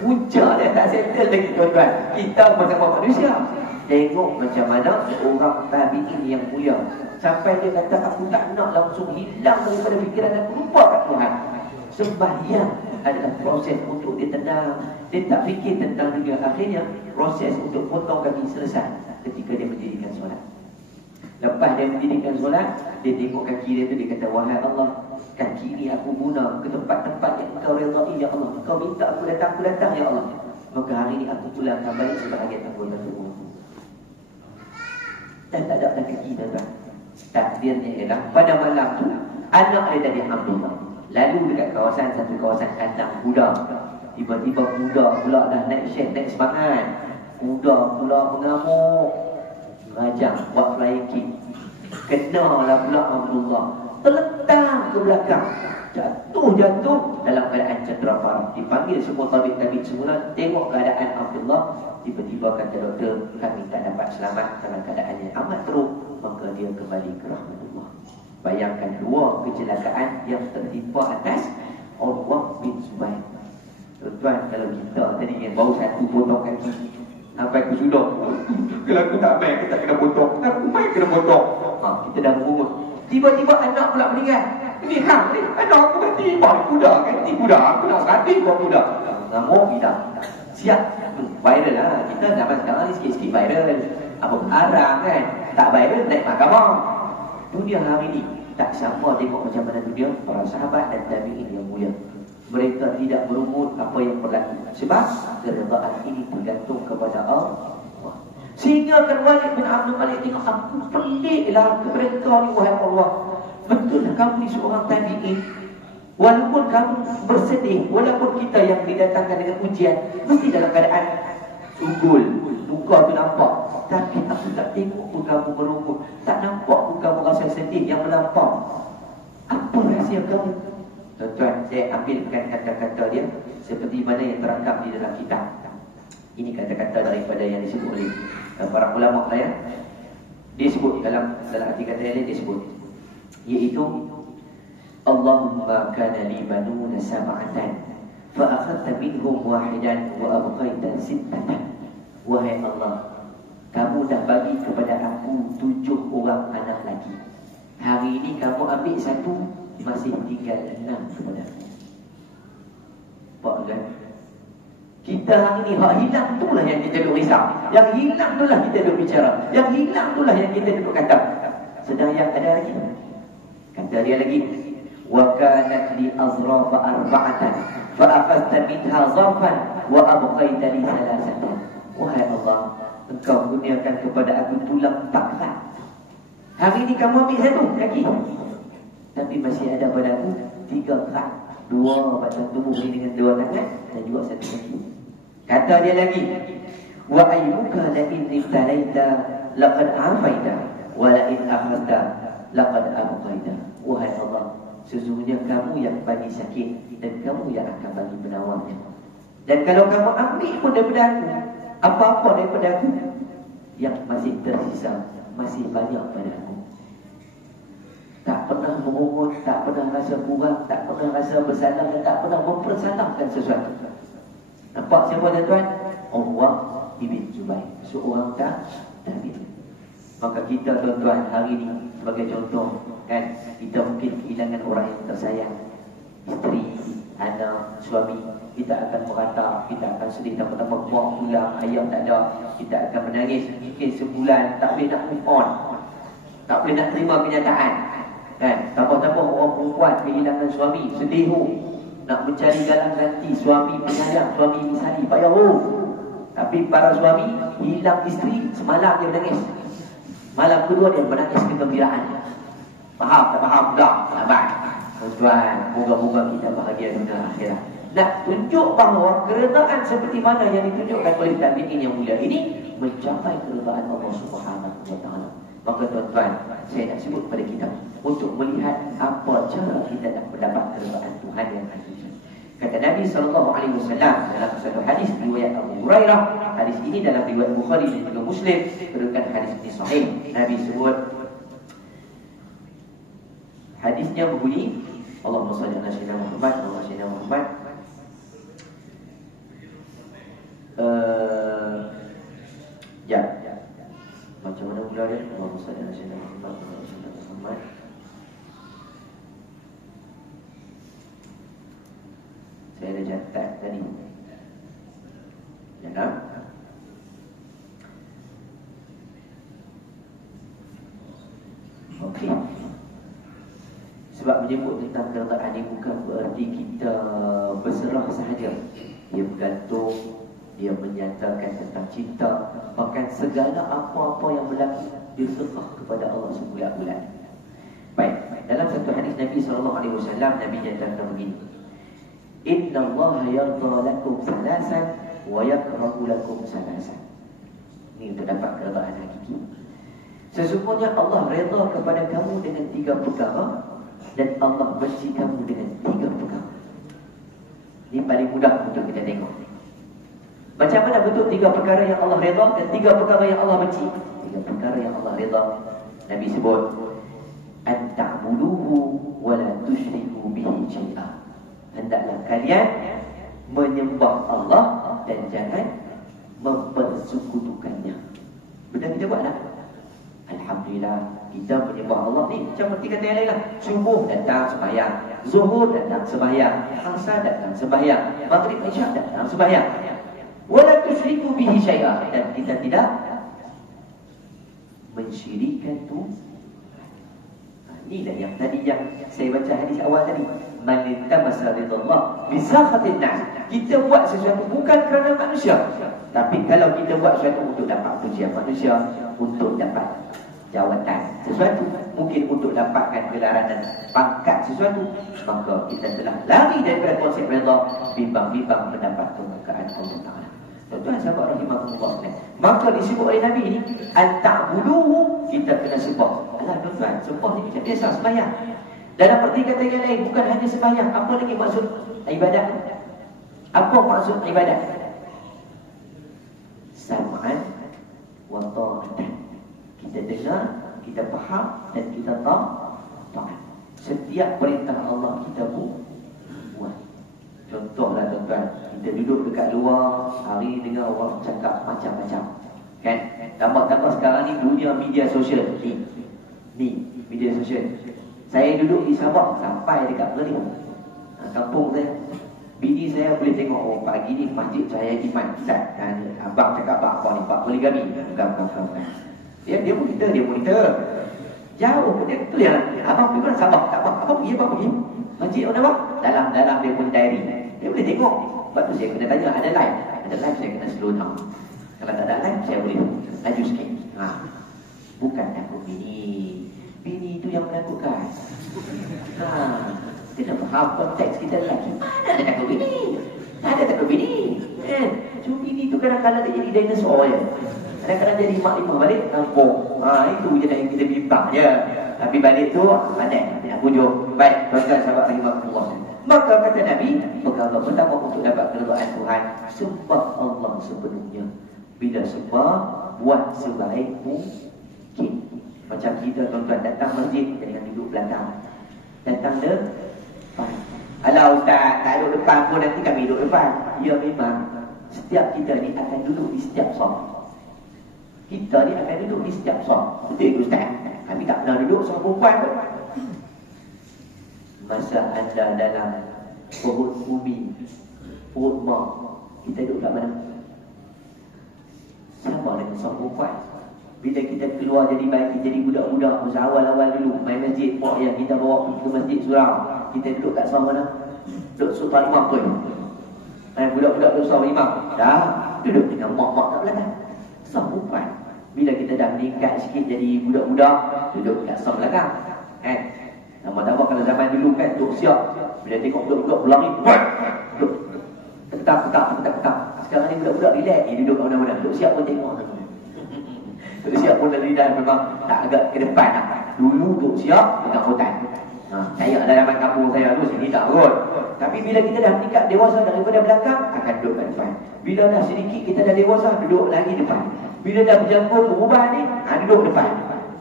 Ujar dia tak settle lagi tuan-tuan. Kita bersama manusia. Tengok macam mana seorang tabi'in yang mulia. Sampai dia kata aku tak nak langsung hilang daripada fikiran dan lupa kat Tuhan. Sembahyang adalah proses untuk dia tenang. Dia tak fikir tentang dunia. Akhirnya proses untuk potong kaki selesai ketika dia mendirikan solat. Lepas dia mendirikan solat, dia tengok kaki dia tu, dia kata, wahai Allah, kaki ni aku guna ke tempat-tempat yang engkau redai ya Allah. Engkau minta aku datang ya Allah. Maka hari ni aku pulangkan balik sebahagian anggota tubuh. Dan tak ada kaki tuan-tuan. Takdirnya ialah pada malam tu anak dia tadi Abdullah lalu dekat satu kawasan kandang kuda. Tiba-tiba kuda pula dah naik syek, naik semangat. Kuda pula mengamuk, rajang buat flying kick. Kenalah pula Abdullah, terletak ke belakang, jatuh dalam keadaan cedera parah. Dipanggil semua tabib-tabib semula, tengok keadaan Abdullah. Tiba-tiba kata doktor, kami tak dapat selamat dalam keadaan yang amat teruk. Maka dia kembali ke rahmatullah. Bayangkan dua kecelakaan yang tertimpa atas Urwah bin Zubair. Tuan-tuan, kalau kita tadi yang baru satu potong kaki sampai ke sudah, kalau aku tak main, aku tak kena potong. Aku main kena potong. Kita dah murut. Tiba-tiba anak pula meninggal. Ini hang ni, anak aku mati. Kuda, ganti kuda. Aku nak ganti kuda. Ngamuk hilang. Siap. Viral lah. Kita zaman sekarang ni sikit-sikit viral. Apa arang kan? Tak viral, naik mahkamah. Dunia hari ni tak sama tengok macam mana dunia para sahabat dan tabi'in yang mulia. Mereka tidak berumur apa yang berlaku. Sebab keredaan ini bergantung kepada Allah. Sehingga kan Walid bin Abdul Malik tengok, aku peliklah kepada kau ni wahai Allah. Betul lah kamu ni seorang tabi'in. Walaupun kamu bersedih, walaupun kita yang didatangkan dengan ujian, mesti dalam keadaan sugul, duka tu nampak. Tapi aku tak tengok pun kamu berumur, tak nampak pun kamu rasa sedih yang melampau. Apa rahsia kamu? Tuan-tuan, saya ambilkan kata-kata dia seperti mana yang terangkap di dalam kitab. Ini kata-kata daripada yang disebut oleh para ulama lah ya. Dia sebut dalam arti kata yang lain, dia sebut, iaitu Allahumma kana li banuna sab'atan fa akhadta minhum wahidan wa abqaita sittatan. Wahai Allah, kamu dah bagi kepada aku 7 orang anak lagi. Hari ini kamu ambil 1, masih tinggal 6 kepada aku. Pak kan? Kita hari ni hak hilang itulah yang kita duk risau. Yang hilang itulah kita duk bicara. Yang hilang itulah yang kita duk kata. Sedang yang ada lagi. Kata dia lagi, wa kanat li azrafa arba'atan fa akhadta minha zarfan wa abqaita li thalathatan. Wahai Allah, engkau kurniakan kepada aku tulang 4 erat. Hari ini kamu ambil 1 kaki, tapi masih ada pada aku 3 erat. 2 batang tubuh ini dengan 2 tangan dan juga 1 kaki. Kata dia lagi, wa ayyuka la in ibtalaita laqad afaita wa la in akhadta laqad abqaita. Wahai Allah, sesungguhnya kamu yang bagi sakit dan kamu yang akan bagi penawarnya. Dan kalau kamu ambil pun daripada aku, apa-apa daripada aku, yang masih tersisa masih banyak pada aku. Tak pernah memungut, tak pernah rasa kurang, tak pernah rasa bersalah dan tak pernah mempersalahkan sesuatu. Nampak siapa tuan-tuan? Urwah bin Zubair, seorang tabi'in. Maka kita tuan-tuan hari ini sebagai contoh kan, kita mungkin kehilangan orang yang tersayang, isteri, anak, suami. Kita akan merata, kita akan sedih, tambah-tambah buang pulang, ayam tak ada, kita akan menangis mungkin sebulan, tak boleh nak move on, tak boleh nak terima kenyataan kan. Tambah-tambah orang perempuan kehilangan suami, sedih, nak mencari jalan ganti, suami penyayang, suami misali, payah. Tapi para suami hilang isteri, semalam dia menangis, malam kedua dia menangis kegembiraan. Faham tak faham? Tak sahabat tuan, moga-moga kita bahagia dunia akhirat. Nak tunjuk bahawa keredaan seperti mana yang ditunjukkan oleh tabi'in yang mulia ini mencapai keredaan Allah Subhanahu wa taala. Maka tuan-tuan, saya nak sebut pada kita untuk melihat apa cara kita nak mendapat keredaan Tuhan yang hakiki. Kata Nabi SAW dalam satu hadis riwayat Abu Hurairah, hadis ini dalam riwayat Bukhari dan juga Muslim, kedudukan hadis ini sahih. Nabi sebut, hadisnya berbunyi, Allahumma salli ala sayyidina Muhammad wa ala sayyidina Muhammad. Ya. Macam mana pula dia? Allahumma salli ala sayyidina Muhammad wa ala sayyidina Muhammad. Saya dah catat tadi. Ya kan? Okey. Sebab menyebut tentang keredaan ini bukan berarti kita berserah sahaja. Dia bergantung, dia menyatakan tentang cinta, bahkan segala apa-apa yang berlaku dia serah kepada Allah sebulan-bulan. Baik, dalam satu hadis Nabi SAW, Nabi nyatakan begini: Inna Allah yarda lakum salasan wa yakrahu lakum salasan. Ini untuk dapat keredaan hakiki. Sesungguhnya Allah redha kepada kamu dengan 3 perkara dan Allah benci kamu dengan 3 perkara. Ini paling mudah untuk kita tengok. Macam mana bentuk 3 perkara yang Allah redha dan 3 perkara yang Allah benci? 3 perkara yang Allah redha, Nabi sebut, an ta'buduhu wa la tusyriku bihi syai'a. Hendaklah kalian menyembah Allah dan jangan mempersekutukannya. Benar kita buatlah. Alhamdulillah, kita menyembah Allah ni macam seperti kata yang lain lah. Subuh datang sembahyang, zuhur datang sembahyang, asar datang sembahyang, maghrib isyak datang sembahyang. Wala tusyriku bihi syai'a, dan kita tidak mensyirikkan tu. Inilah yang tadi yang saya baca hadis awal tadi. Man iltamasa ridallah bi sakhatin nas. Kita buat sesuatu bukan kerana manusia, tapi kalau kita buat sesuatu untuk dapat pujian manusia, untuk dapat jawatan sesuatu, mungkin untuk dapatkan gelaran dan pangkat sesuatu, maka kita telah lari daripada konsep redha, bimbang-bimbang mendapat kemurkaan Allah Ta'ala. Tuan-tuan sahabat rahimahullah, maka disebut oleh Nabi ini an-ta'buduhu, kita kena sembah. Alah tuan-tuan, sembah ni macam biasa sembahyang. Dalam erti kata yang lain, bukan hanya sembahyang. Apa lagi maksud ibadat? Apa maksud ibadat? Sam'an wa ta'atan. Kita dengar, kita faham dan kita taat. Setiap perintah Allah kita buat. Contohlah tuan-tuan, kita duduk dekat luar, hari dengar orang cakap macam-macam, kan? Tambah-tambah sekarang ni dunia media sosial. Ni media sosial. Saya duduk di Sabah sampai dekat Perlis, kampung saya. Bini saya boleh tengok, oh pagi ni masjid saya iman Ustaz, dan abang cakap apa ni, Pak poligami. Bukan. Dia monitor. Jauh pun dia betul ya. Abang pergi mana Sabah? Tak apa. Abang pergi. Masjid mana bang? Dalam dia pun diary. Dia boleh tengok. Sebab tu saya kena tanya, ada live? Ada live saya kena slow down. Kalau tak ada live saya boleh laju sikit. Bukan takut bini. Bini itu yang menakutkan. Kita faham konteks kita lelaki. Mana ada takut bini? Tak ada takut bini. Cuma bini itu kadang-kadang dia jadi dinosaur je. Kadang-kadang jadi mak lima balik kampung. Itu je yang kita bimbang je. Tapi balik tu pandai nak pujuk. Baik, tuan-tuan sahabat rahimahullah. Maka kata Nabi, perkara pertama untuk dapat keredaan Tuhan, sembah Allah sepenuhnya. Bila sembah, buat sebaik mungkin. Macam kita tuan-tuan datang masjid, jangan duduk belakang. Datang depan. Alah Ustaz, tak duduk depan pun nanti kami duduk depan. Ya memang, setiap kita ni akan duduk di setiap saf. Kita ni akan duduk di setiap saf. Betul ke Ustaz? Kami tak pernah duduk sama perempuan pun. Masa anda dalam perut bumi, perut mak, kita duduk kat mana? Sama dengan saf perempuan. Bila kita keluar jadi baik, jadi budak-budak, masa awal-awal dulu main masjid, mak yang kita bawa pergi ke masjid surau, kita duduk kat saf mana? Duduk sultan imam tu. Budak-budak duduk saf imam. Dah duduk dengan mak-mak kat belakang. Saf perempuan. Bila kita dah meningkat sikit jadi budak-budak, duduk kat saf belakang. Nama-nama kalau zaman dulu kan duduk siap. Bila tengok budak-budak berlari, duduk tetap. Sekarang ni budak-budak relax, duduk kat mana-mana. Duduk siap pun tengok. Duduk siap pun dari dah memang tak agak ke depan lah. Dulu duduk siap dengan hutan. Saya ada zaman kampung saya tu, sini tak kot. Tapi bila kita dah meningkat dewasa daripada belakang, akan duduk kat depan. Bila dah sedikit kita dah dewasa, duduk lagi depan. Bila dah berjangkut berubah ni, duduk depan.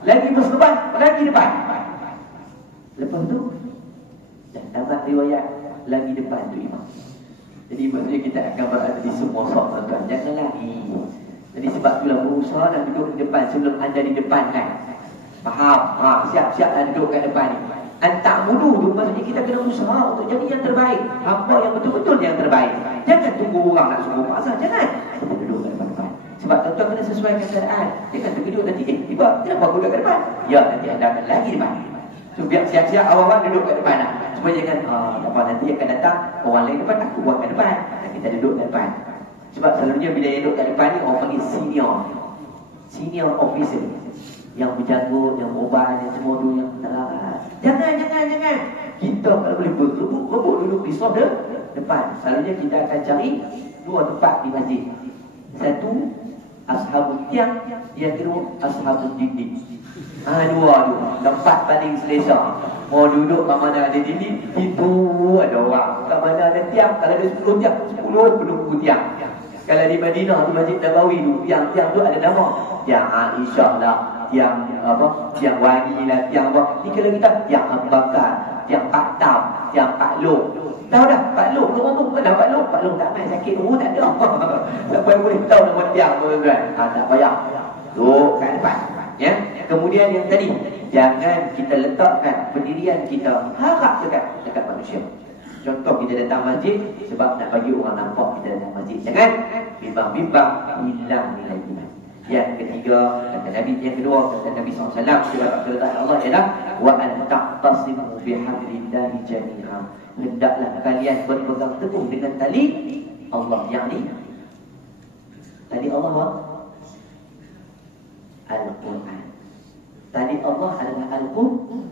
Lagi berseban, lagi depan. Lepas tu Dan tamat riwayat lagi depan tu imam. Jadi maksudnya kita akan berada di semua saf tuan-tuan. Jangan lari. Jadi sebab itulah berusaha nak duduk di depan sebelum anda di depan kan. Faham? Siap-siap nak duduk kat depan ni. Antak mudu tu maksudnya kita kena usaha untuk jadi yang terbaik. Hamba yang betul-betul yang terbaik. Jangan tunggu orang nak suruh pasal. Jangan. Kita duduk kat depan. Sebab tuan-tuan kena sesuaikan keadaan. Jangan terkejut nanti. Tiba, kenapa aku duduk kat depan? Ya, nanti anda akan lagi depan. So biar siap-siap awal-awal duduk kat depan lah. Supaya jangan, nanti akan datang orang lain depan, aku buat kat depan. Dan kita duduk kat depan. Sebab selalunya bila yang duduk kat depan ni, orang panggil senior officer. Yang berjaga, yang berubah, yang semua tu, yang terlalu. Jangan. Kita kalau boleh berebut duduk di soft depan. Selalunya kita akan cari dua tempat di masjid. Satu, ashabul tiang. Yang kedua, ashabul dinding. Dua tu. Tempat paling selesa. Mau duduk kat mana ada dinding, itu ada orang. Kat mana ada tiang, kalau ada 10 tiang, 10 penunggu tiang. Kalau di Madinah tu, Masjid Nabawi tu, tiang-tiang tu ada nama. Tiang Aisyah lah, tiang tiang wangi lah, tiang apa. Ni kalau kita tiang Abu Bakar, tiang Pak Tam, tiang Pak Long. Tahu dah Pak Long, orang tu pernah Pak Long. Pak Long tak main sakit, tak ada. Siapa yang boleh tahu nama tiang tuan-tuan? Tak payah. Duduk kat depan. Ya. Kemudian yang tadi, jangan kita letakkan pendirian kita harap dekat manusia. Contoh kita datang masjid sebab nak bagi orang nampak kita datang masjid. Jangan bimbang-bimbang, hilang nilai iman. Yang ketiga, kata Nabi, yang kedua kata Nabi SAW, kata Allah ialah wa an taqtasimu bihablillahi jami'a. Hendaklah kalian berpegang teguh dengan tali Allah. Yang ni tali Allah Al-Quran. Tali Allah adalah Al-Quran.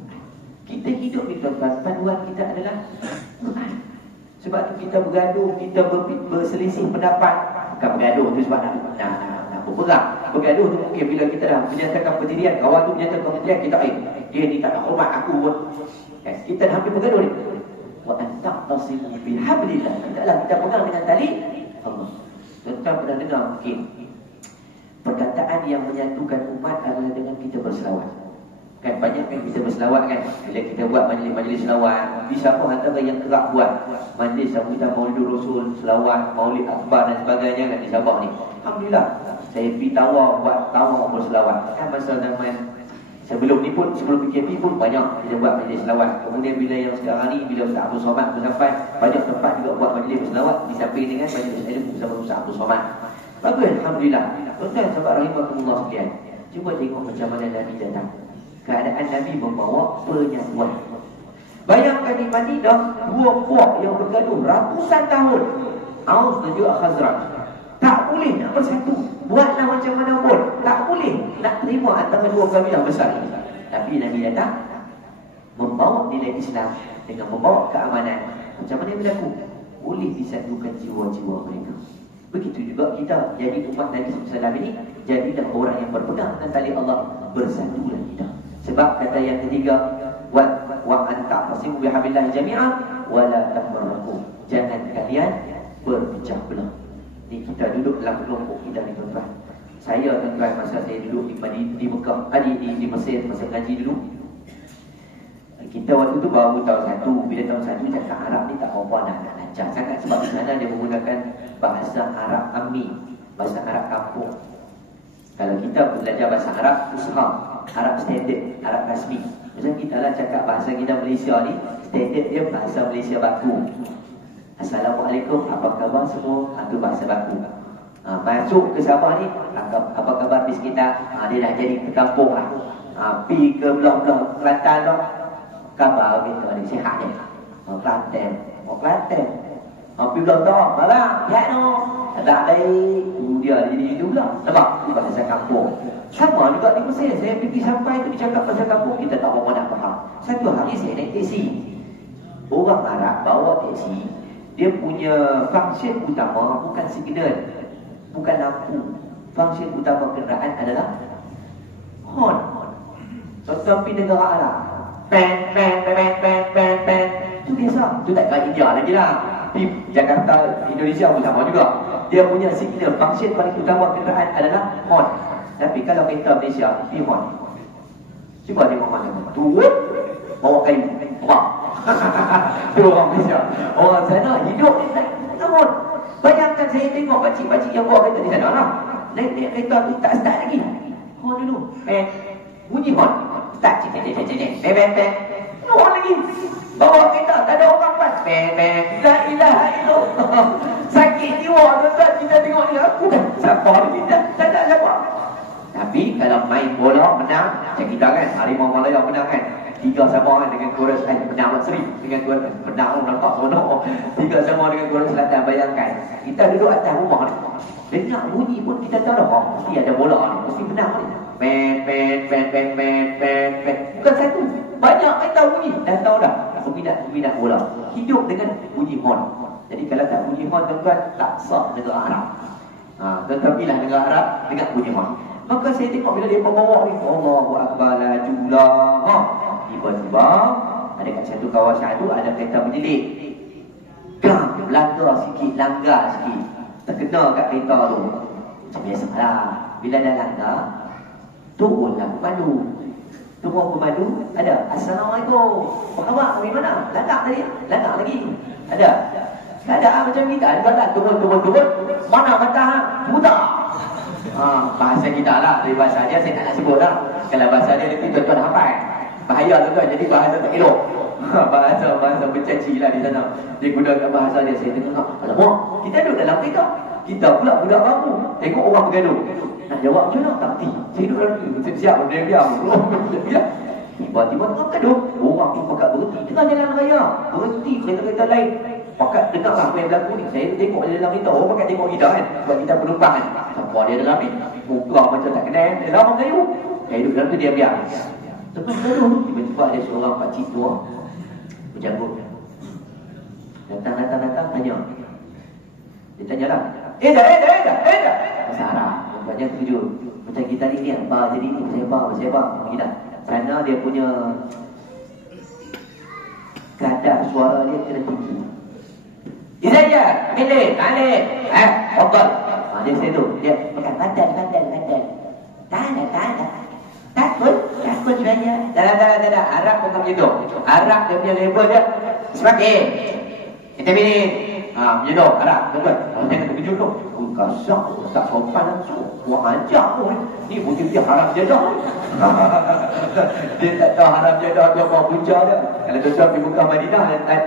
Kita hidup di tuan-tuan, panduan kita adalah Quran. Sebab tu kita bergaduh, kita berselisih pendapat. Bukan bergaduh tu sebab nak berperang. Bergaduh tu mungkin bila kita dah menyatakan pendirian, kawan tu menyatakan pendirian, kita dia ni tak nak hormat aku pun. Kita dah hampir bergaduh ni. Wa an taqtasimu bihablillah. Kita pegang dengan tali Allah. Tuan-tuan pernah dengar mungkin perkataan yang menyatukan umat adalah dengan kita berselawat. Kan banyak kan kita berselawat kan. Bila kita buat majlis-majlis selawat, di siapa antara yang kerap buat majlis sambutan Maulid Rasul, selawat, Maulid Akbar dan sebagainya kan di Sabah ni. Alhamdulillah. Saya pergi tawar berselawat. Kan masa zaman sebelum ni pun, sebelum PKP pun banyak kita buat majlis selawat. Kemudian bila yang sekarang ni, bila Ustaz Abdul Somad bersampai, banyak tempat juga buat majlis berselawat disamping dengan majlis ilmu bersama Ustaz Abdul Somad. Bagus, Alhamdulillah. Tuan-tuan sahabat rahimahkumullah sekalian, cuba tengok macam mana Nabi datang. Keadaan Nabi membawa penyatuan. Bayangkan di Madinah, dua puak yang bergaduh ratusan tahun, Aus dan juga Khazraj, tak boleh nak bersatu. Buatlah macam mana pun, tak boleh nak terima antara dua kabilah besar ini. Tapi Nabi datang membawa nilai Islam dengan membawa keamanan. Macam mana berlaku? Boleh disatukan jiwa-jiwa mereka. Begitu juga kita jadi umat Nabi SAW ini, jadilah orang yang berpegang dengan tali Allah, bersatulah kita. Sebab kata yang ketiga, wa an taqtasimu bihablillahi jami'a wa la tafarraqu. Jangan kalian berpecah belah. Ni kita duduk dalam kelompok kita ni tuan-tuan. Saya tuan-tuan masa saya duduk di Mekah, di Mesir masa ngaji dulu. Kita waktu tu baru tahun 1. Bila tahun 1 cakap Arab ni tak apa dah nak lancar sangat. Sebab di sana dia menggunakan bahasa Arab Ammi, bahasa Arab kampung. Kalau kita belajar bahasa Arab Usham, Arab standard, Arab rasmi. Macam kita lah cakap bahasa kita Malaysia ni, standard dia bahasa Malaysia baku. Assalamualaikum, apa khabar semua? Itu bahasa baku. Masuk ke Sabah ni, apa khabar di sekitar? Dia dah jadi ke kampung lah. Pergi ke belah-belah Kelantan tu, khabar kita ni sihat ni. Kelantan. Pergi belah tu, malam, sihat no. Tak baik. Dia jadi itu pula. Nampak? Itu bahasa kampung. Sama juga di Mesir. Saya pergi sampai tu dicakap bahasa kampung, kita tak apa-apa nak faham. Satu hari saya naik teksi. Orang Arab bawa teksi, dia punya function utama bukan signal, bukan lampu. Function utama kenderaan adalah horn. Contoh pergi negara Arab, pen. Itu biasa. Itu tak kayak India lagi lah. Di Jakarta, Indonesia pun sama juga. Dia punya signal, function paling utama kenderaan adalah horn. Tapi kalau kereta Malaysia, pergi horn. Cuba tengok mana. Turun, bawa kayu. Wah. Itu orang Malaysia. Orang sana hidup ni tak namun. Bayangkan saya tengok pakcik-pakcik yang bawa kereta di sana lah. Naik kereta tu tak start lagi. Horn dulu. Bunyi horn. Start. Cek. Horn lagi. Bawa kereta tak ada orang pas. La ilaha illallah. Sakit jiwa tuan-tuan. Kita tengok ni aku kan. Siapa lagi? Tak ada siapa. Tapi kalau main bola menang, macam kita kan, Harimau Malaya menang kan, 3 sama kan dengan Korea Selatan, menang Seri dengan Korea menang nampak sono, 3 sama dengan Korea Selatan. Bayangkan kita duduk atas rumah ni, dengar bunyi pun kita tahu dah, mesti ada bola ni, mesti menang ni. Pen. Bukan satu, banyak kita bunyi, dah tahu dah peminat bola hidup dengan bunyi horn. Jadi kalau tak bunyi horn tuan-tuan, tak sah negara Arab. Tetapi lah negara Arab dengan bunyi horn. Maka saya tengok bila dia bawa ni, Allahu Akbar, lajulah. Tiba-tiba ada kat satu kawasan tu ada kereta berjelik. Langgar sikit. Terkena kat kereta tu. Macam biasalah. Bila dah langgar, turunlah pemandu. Turun pemandu, ada. Assalamualaikum. Apa khabar? Dari mana? Langgar tadi? Langgar lagi. Ada. Keadaan macam kita. Ada turun. Mana matah? Buta. Bahasa kita lah. Dari bahasa dia saya tak nak sebut lah. Kalau bahasa dia nanti tuan-tuan hafal. Bahaya tuan-tuan. Jadi bahasa tak elok. Bahasa bercaci lah di sana. Dia gunakan bahasa dia. Saya tengok, alamak, kita duduk dalam kereta. Kita pula budak baru. Tengok orang bergaduh. Nak jawab macam mana? Tak kerti. Saya duduk dalam kereta. Siap dia diam. Tiba-tiba tengah bergaduh. Orang tu pakat berhenti tengah jalan raya. Berhenti kereta-kereta lain. Pakat dengar apa yang berlaku ni. Saya tengok dia dalam kereta. Orang pakat tengok kita kan. Sebab kita penumpang kan. Sampai dia dalam ni. Muka macam tak kenal. Dia lama bergaduh. Saya duduk dalam tu diam-diam. Tengah bergaduh. Tiba-tiba ada seorang pakcik tua berjanggut. Datang tanya. Dia tanya lah. Dah. Bahasa Arab. Nampaknya tujuh. Macam kita ni apa jadi ni. Saya apa. Gila. Sana dia punya kadar suara dia kena tinggi. Izaya, milih. Okey. Dia situ. Dia makan badan. Takut sebenarnya. Tak. Arab bukan begitu. Arab dia punya level dia semakin. Kita pilih. Macam tu, Arab. Betul. Jangan terkejut tu. Kasar, tak sopan langsung. Buat ajar tu. Ni mungkin dia haram jadah. Dia tak tahu haram jadah tu apa punca dia. Kalau tuan-tuan pergi Mekah Madinah,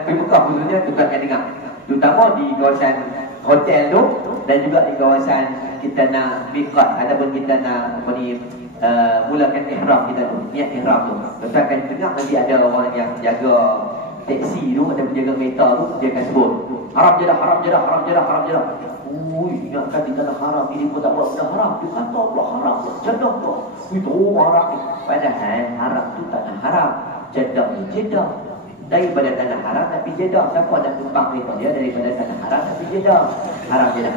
pergi Mekah khususnya, tuan-tuan akan dengar. Terutama di kawasan hotel tu dan juga di kawasan kita nak miqat ataupun kita nak mulakan ihram kita tu, niat ihram tu. Tuan-tuan akan dengar nanti ada orang yang jaga taksi tu ataupun jaga kereta tu, dia akan sebut haram jadah. Ingatkan di tanah haram ini pun tak buat benda haram. Dia kata pula haram pula, jadah pula. Itu haram ni. Padahal haram tu tanah haram, jadah tu jadah. Daripada tanah haram tapi jadah. Siapa nak tumpang kereta dia daripada tanah haram tapi jadah. Haram jadah.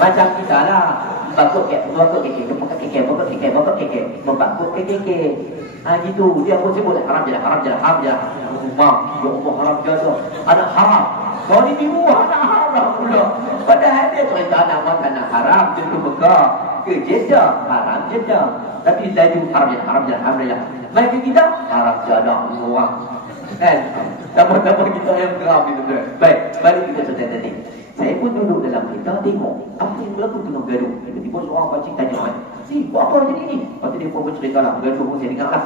Macam kita lah. Bakut kek. Membakut kek. Gitu. Dia pun sebut haram jadah. Ya Allah, haram jadah. Anak haram. Kau ni biru anak haram pula. Padahal dia cerita nama tanah haram tentu Mekah ke Jeddah, haram Jeddah. Tapi laju haram jadah. Bagi kita haram jadah orang. Kan? Sama-sama kita yang geram gitu. Baik, balik kita cerita tadi. Saya pun duduk dalam kereta tengok apa yang berlaku tengah bergaduh. Tiba-tiba seorang pakcik tanya kan, buat apa jadi ni? Lepas tu dia pun bercerita lah, bergaduh pun saya dengar lah.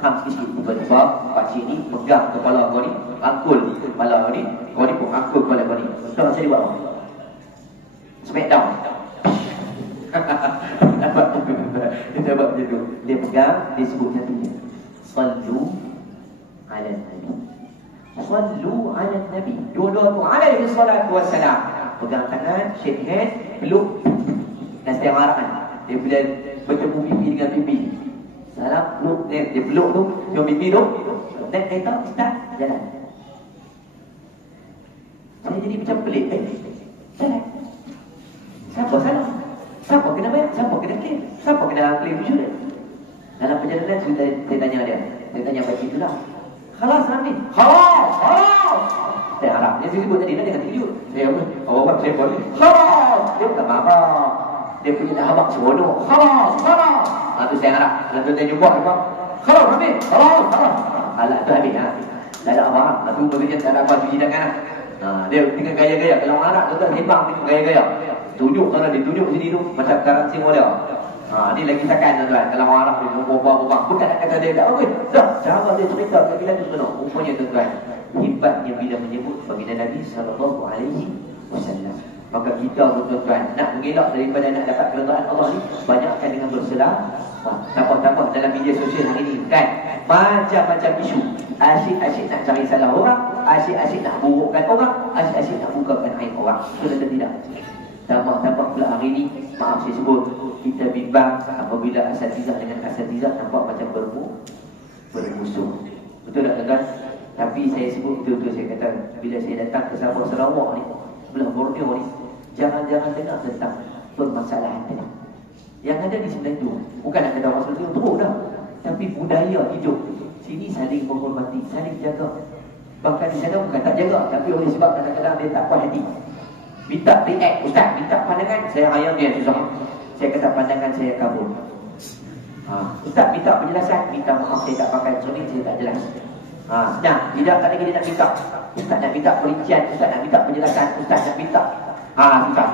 Sikit-sikit. Tiba-tiba pakcik ni pegang kepala kau ni, angkul kepala kau ni pun angkul kepala kau ni. Tahu saya buat apa? Smackdown. Dia buat macam tu. Dia pegang, dia sebut satunya. Sallu ala Nabi. Sallu ala Nabi. Dua-dua tu alaihi salatu wassalam. Pegang tangan, shake hand, peluk. Dan setiap arahan. Dia bila bertemu pipi dengan pipi. Salam, peluk. Dia peluk tu, dia pipi tu. Dan kereta, start, jalan. Saya jadi macam pelik. Jalan. Siapa salah? Siapa kena bayar? Siapa kena claim? Siapa kena claim insurans? Dalam perjalanan saya tanya dia. Saya tanya pakcik tu lah. Khalas nanti. Khalas. Saya harap. Yang saya sebut tadi dia kata terkejut. Saya apa? Saya boleh. Khalas. Dia bukan apa. Dia punya sahabat seronok. Khalas. Itu saya harap. Kalau tuan-tuan jumpa apa? Khalas habis. Khalas. Alah tu habis. Tak ada apa. Tapi begitu tak ada apa cuci tangan lah. Dia dengan gaya-gaya. Kalau orang Arab tu sembang tengok gaya-gaya. Tunjuk kalau dia tunjuk sini tu macam karansi model. Ni lagi takkan tuan-tuan. Kalau orang Arab dia berbual-bual. Bukan nak kata dia tak apa. Dah, sahabat dia cerita kat kita tu sebenarnya. Rupanya tuan-tuan, hebatnya bila menyebut baginda Nabi SAW. Maka kita tuan-tuan nak mengelak daripada nak dapat keridaan Allah ni, banyakkan dengan berselawat. Tambah-tambah dalam media sosial hari ni kan, macam-macam isu. Asyik-asyik nak cari salah orang, asyik-asyik nak burukkan orang, asyik-asyik nak bukakan aib orang. Betul atau tidak? Tambah-tambah pula hari ni, maaf saya sebut, kita bimbang apabila asatizah dengan asatizah nampak macam bermusuh. Betul tak tuan-tuan? Tapi saya sebut betul-betul, saya kata bila saya datang ke Sabah Sarawak ni, belah Borneo ni, jangan-jangan dengar tentang permasalahan tadi. Yang ada di sini tu bukan nak kata orang Selangor teruk dah, tapi budaya hidup sini saling menghormati, saling jaga. Bahkan di sana bukan tak jaga, tapi oleh sebab kadang-kadang dia tak puas hati, minta react, ustaz minta pandangan, saya ayam dia susah. Saya kata pandangan saya kabur. Ustaz minta penjelasan, minta maaf saya tak pakai cermin, saya tak jelas. Senang, tidak tak lagi dia nak minta. Ustaz nak minta perincian, ustaz nak minta penjelasan, ustaz nak minta.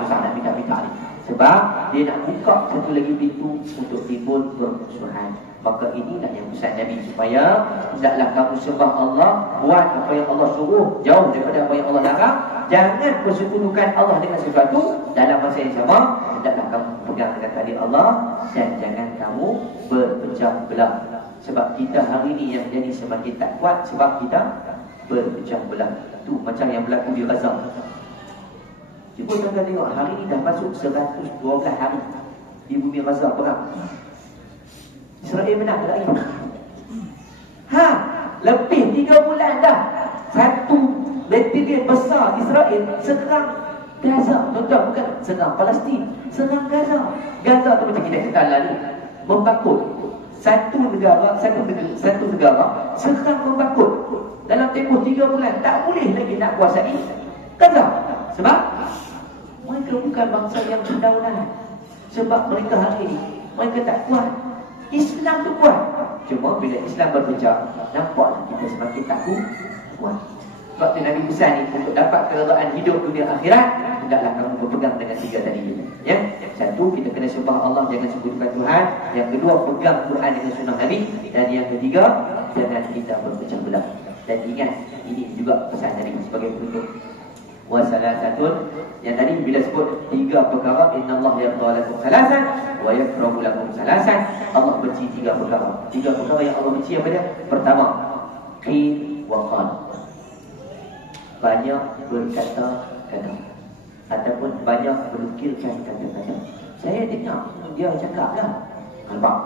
Susah nak minta ni. Sebab dia nak buka satu lagi pintu untuk timbul permusuhan. Maka inilah yang pesan Nabi, supaya hendaklah kamu sembah Allah, buat apa yang Allah suruh, jauh daripada apa yang Allah larang. Jangan persekutukan Allah dengan sesuatu. Dalam masa yang sama, hendaklah kamu pegang dengan tali Allah, dan jangan kamu berpecah belah. Sebab kita hari ini yang jadi semakin tak kuat sebab kita berpecah belah. Itu macam yang berlaku di Gaza. Cuba tuan-tuan tengok, hari ini dah masuk 112 hari di bumi Gaza perang. Israel menang ke lagi? Lebih 3 bulan dah. Satu batalion besar Israel serang Gaza. Tuan-tuan, bukan serang Palestin, serang Gaza. Gaza tu macam kita cerita lalu, membakut. Satu negara serang membakut. Dalam tempoh 3 bulan tak boleh lagi nak kuasai Gaza. Sebab mereka bukan bangsa yang berdaulat. Sebab mereka hari ini mereka tak kuat. Islam tu kuat. Cuma bila Islam berpecah, nampaklah kita semakin takut kuat. Sebab tu Nabi pesan ni, untuk dapat keredaan hidup dunia akhirat, hendaklah kamu berpegang dengan 3 tadi. Ya? Satu, kita kena sembah Allah, jangan sekutukan Tuhan. Yang kedua, pegang Quran dengan sunnah Nabi. Dan yang ketiga, jangan kita berpecah belah. Dan ingat, ini juga pesan Nabi sebagai penutup. Wasalasatun, yang tadi bila sebut 3 perkara, innallaha yarda lakum salasan wa yakrahu lakum salasan. Allah benci 3 perkara. 3 perkara yang Allah benci apa dia? Pertama, qil wa qal. Banyak berkata-kata ataupun banyak menukilkan kata-kata. Saya dengar dia cakap lah. Nampak?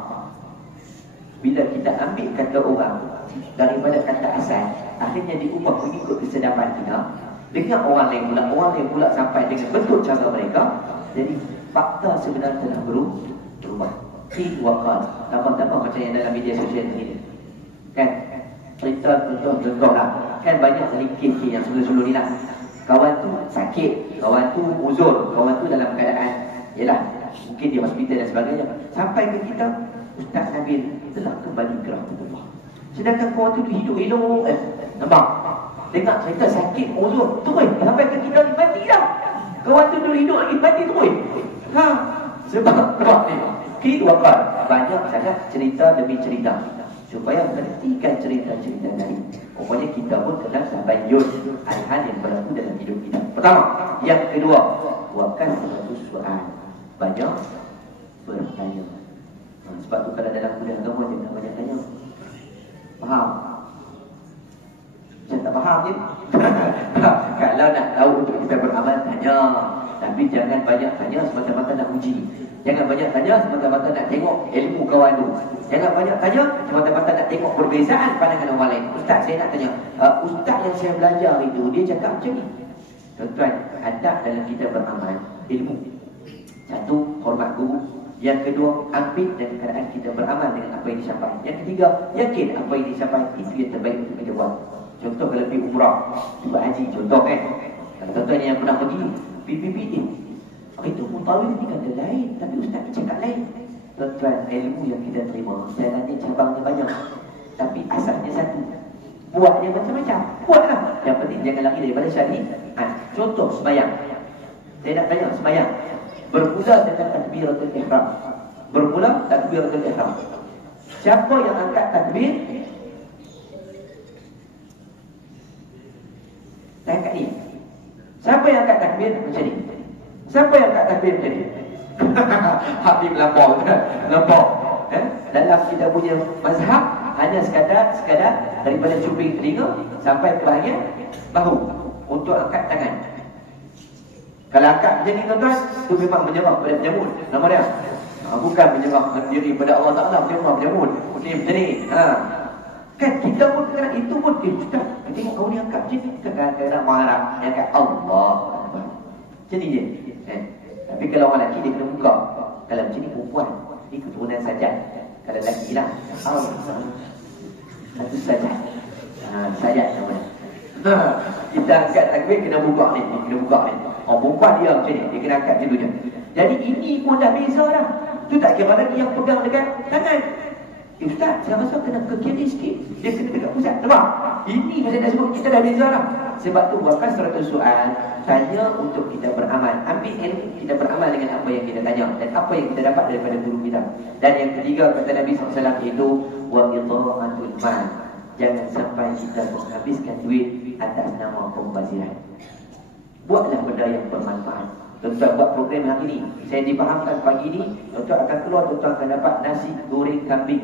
Bila kita ambil kata orang daripada kata asal, akhirnya diubah mengikut kesedapan kita. Dengar orang lain pula sampai dengan bentuk cara mereka. Jadi fakta sebenarnya telah berubah. Qil wa qal. Tambah-tambah macam yang dalam media sosial ini. Kan? Cerita contoh lah. Kan banyak sekali kes yang sebelum-sebelum ni lah. Kawan tu sakit, kawan tu uzur, kawan tu dalam keadaan yalah, mungkin dia hospital dan sebagainya. Sampai ke kita, Ustaz Nabil telah kembali ke rahmatullah. Sedangkan kawan tu hidup-hidup. Nampak? Dengar cerita sakit, uzur, terus sampai ke kita ni mati dah. Kawan tu dulu hidup lagi, mati terus. Sebab nampak ni, qil wa qal. Banyak sangat cerita demi cerita, supaya hentikan cerita-cerita tadi. Pokoknya kita pun kena tabayyun hal-hal yang berlaku dalam hidup kita. Pertama. Yang kedua, wa kasratus su'al. Banyak bertanya. Sebab tu kalau dalam kuliah agama jangan banyak tanya. Faham? Saya tak faham je. Kalau nak tahu untuk kita beramal, tanya. Tapi jangan banyak tanya semata-mata nak uji. Jangan banyak tanya semata-mata nak tengok ilmu kawan tu. Jangan banyak tanya semata-mata nak tengok perbezaan pandangan orang lain. Ustaz, saya nak tanya, ustaz yang saya belajar itu, dia cakap macam ni. Tuan-tuan, adab dalam kita beramal, ilmu. Satu, hormat guru. Yang kedua, ambil dalam keadaan kita beramal dengan apa yang disampaikan. Yang ketiga, yakin apa yang disampaikan itu yang terbaik untuk kita buat. Contoh kalau pergi umrah, buat haji, contoh kan. Kalau tuan-tuan yang pernah pergi PPPD, itu mutawif ni kata lain, tapi ustaz ni cakap lain. Tuan-tuan, ilmu yang kita terima, jalannya cabangnya banyak, tapi asasnya satu. Buat yang macam-macam. Buatlah. Yang penting jangan lari daripada syariat. Contoh sembahyang. Saya nak tanya sembahyang. Bermula dengan takbiratul ihram. Bermula takbiratul ihram. Siapa yang angkat takbir? Saya angkat ni. Siapa yang angkat takbir macam ni? Siapa yang angkat takbir macam ni? Habib melampau. Melampau. Dalam kita punya mazhab hanya sekadar daripada cuping telinga sampai ke bahagian bahu untuk angkat tangan. Kalau angkat macam ni tuan-tuan, itu memang menyerah pada penyamun. Nama dia bukan menyerah diri pada Allah Ta'ala, menyerah penyamun. Ni macam ni. Kan kita pun kena itu pun ustaz, tengok kau ni angkat macam ni. Kadang-kadang marah yang angkat Allah. Macam ni je. Tapi kalau orang lelaki dia kena buka. Kalau macam ni perempuan, ni keturunan sajat. Kalau lelaki lah Allah satu sajat. Sajat namanya. Kita angkat takbir kena buka ni. Kena buka ni. Perempuan dia macam ni. Dia kena angkat macam tu je. Jadi ini pun dah beza dah. Tu tak kira lagi yang pegang dekat tangan. Ustaz, saya rasa kena ke kiri sikit. Dia kena dekat pusat. Nampak? Ini saya dah sebut kita dah beza dah. Sebab tu buatkan 100 soal. Tanya untuk kita beramal. Ambil ilmu, kita beramal dengan apa yang kita tanya. Dan apa yang kita dapat daripada guru kita. Dan yang ketiga kata Nabi SAW itu wa idha'atul mal. Jangan sampai kita menghabiskan duit atas nama pembaziran. Buatlah benda yang bermanfaat. Tuan-tuan buat program hari ini. Saya dipahamkan pagi ini, tuan-tuan akan keluar, tuan-tuan akan dapat nasi goreng kambing.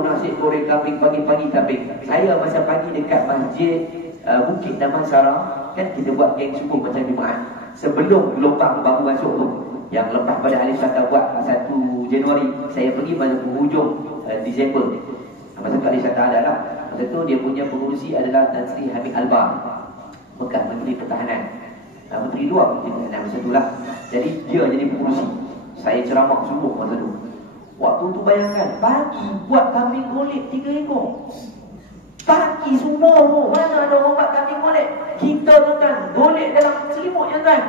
Nasi goreng kambing pagi-pagi kambing. Saya masa pagi dekat masjid Bukit Damansara, kan kita buat geng subuh macam Jumaat. Sebelum gelombang baru masuk tu, yang lepas pada Alif Syata buat 1 Januari, saya pergi pada penghujung Disember. Masa tu Alif Syata ada lah. Masa tu dia punya pengurusi adalah Tan Sri Hamid Albar, bekas Menteri Pertahanan, Menteri Luar Pertahanan masa tu lah. Jadi dia jadi pengurusi. Saya ceramah subuh masa tu. Waktu tu bayangkan, pagi buat kambing golek 3 ekor. Pagi subuh, mana ada orang buat kambing golek? Kita tuan-tuan, golek dalam selimut je tuan.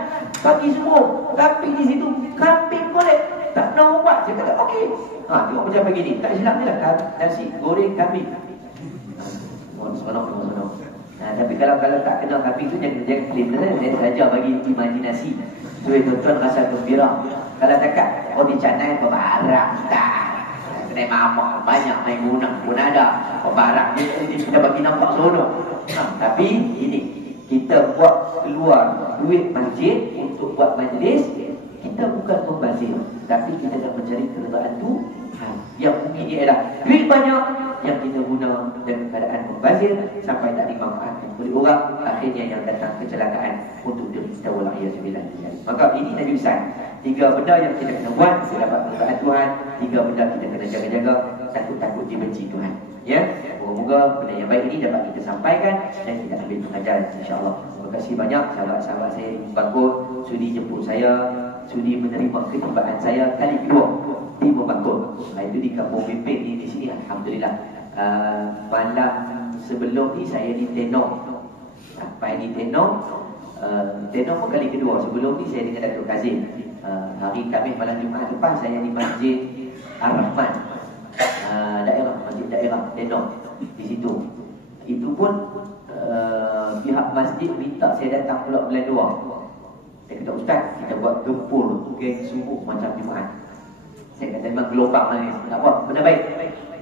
Pagi subuh, tapi di situ kambing golek. Tak nak orang buat. Saya kata, okey. Tengok macam begini. Tak silap ni lah. Nasi goreng kambing. Seronok. Tapi kalau tak kenal kambing tu, jangan claim. Saya saja bagi imajinasi. Supaya tuan-tuan rasa gembira. Kalau dekat, di Canai berbarang tak. Kedai mamak banyak main guna pun ada. Barang ni kita bagi nampak seronok. Tapi ini kita buat keluar duit masjid untuk buat majlis. Kita bukan membazir, tapi kita nak mencari keredaan Tuhan. Yang mungkin ialah duit banyak yang kita guna dalam keadaan membazir sampai tak dimanfaatkan oleh orang. Akhirnya yang datang kecelakaan untuk diri kita wala'iyahzubillah. Maka ini Nabi Besar. 3 benda yang kita kena buat untuk dapat keredaan Tuhan. 3 benda kita kena jaga-jaga. Takut-takut dibenci Tuhan. Ya, moga-moga benda yang baik ini dapat kita sampaikan dan kita ambil pengajaran, insya-Allah. Terima kasih banyak sahabat-sahabat saya di Bangkok sudi jemput saya, sudi menerima ketibaan saya kali kedua di Bangkok. Itu di Kampung Bimpin di sini, alhamdulillah. Malam sebelum ni saya di Tenong. Sampai di Tenong, Tenong pun kali kedua. Sebelum ni saya dengan Datuk Kazim. Hari Khamis malam Jumaat lepas saya di Masjid Ar-Rahman. Masjid daerah Tenong di situ. Itu pun pihak masjid minta saya datang pula bulan 2. Dia kata, Ustaz, kita buat gempur geng subuh macam Jumaat. Saya kata memang gelombang lah ni. Tak apa, benda baik.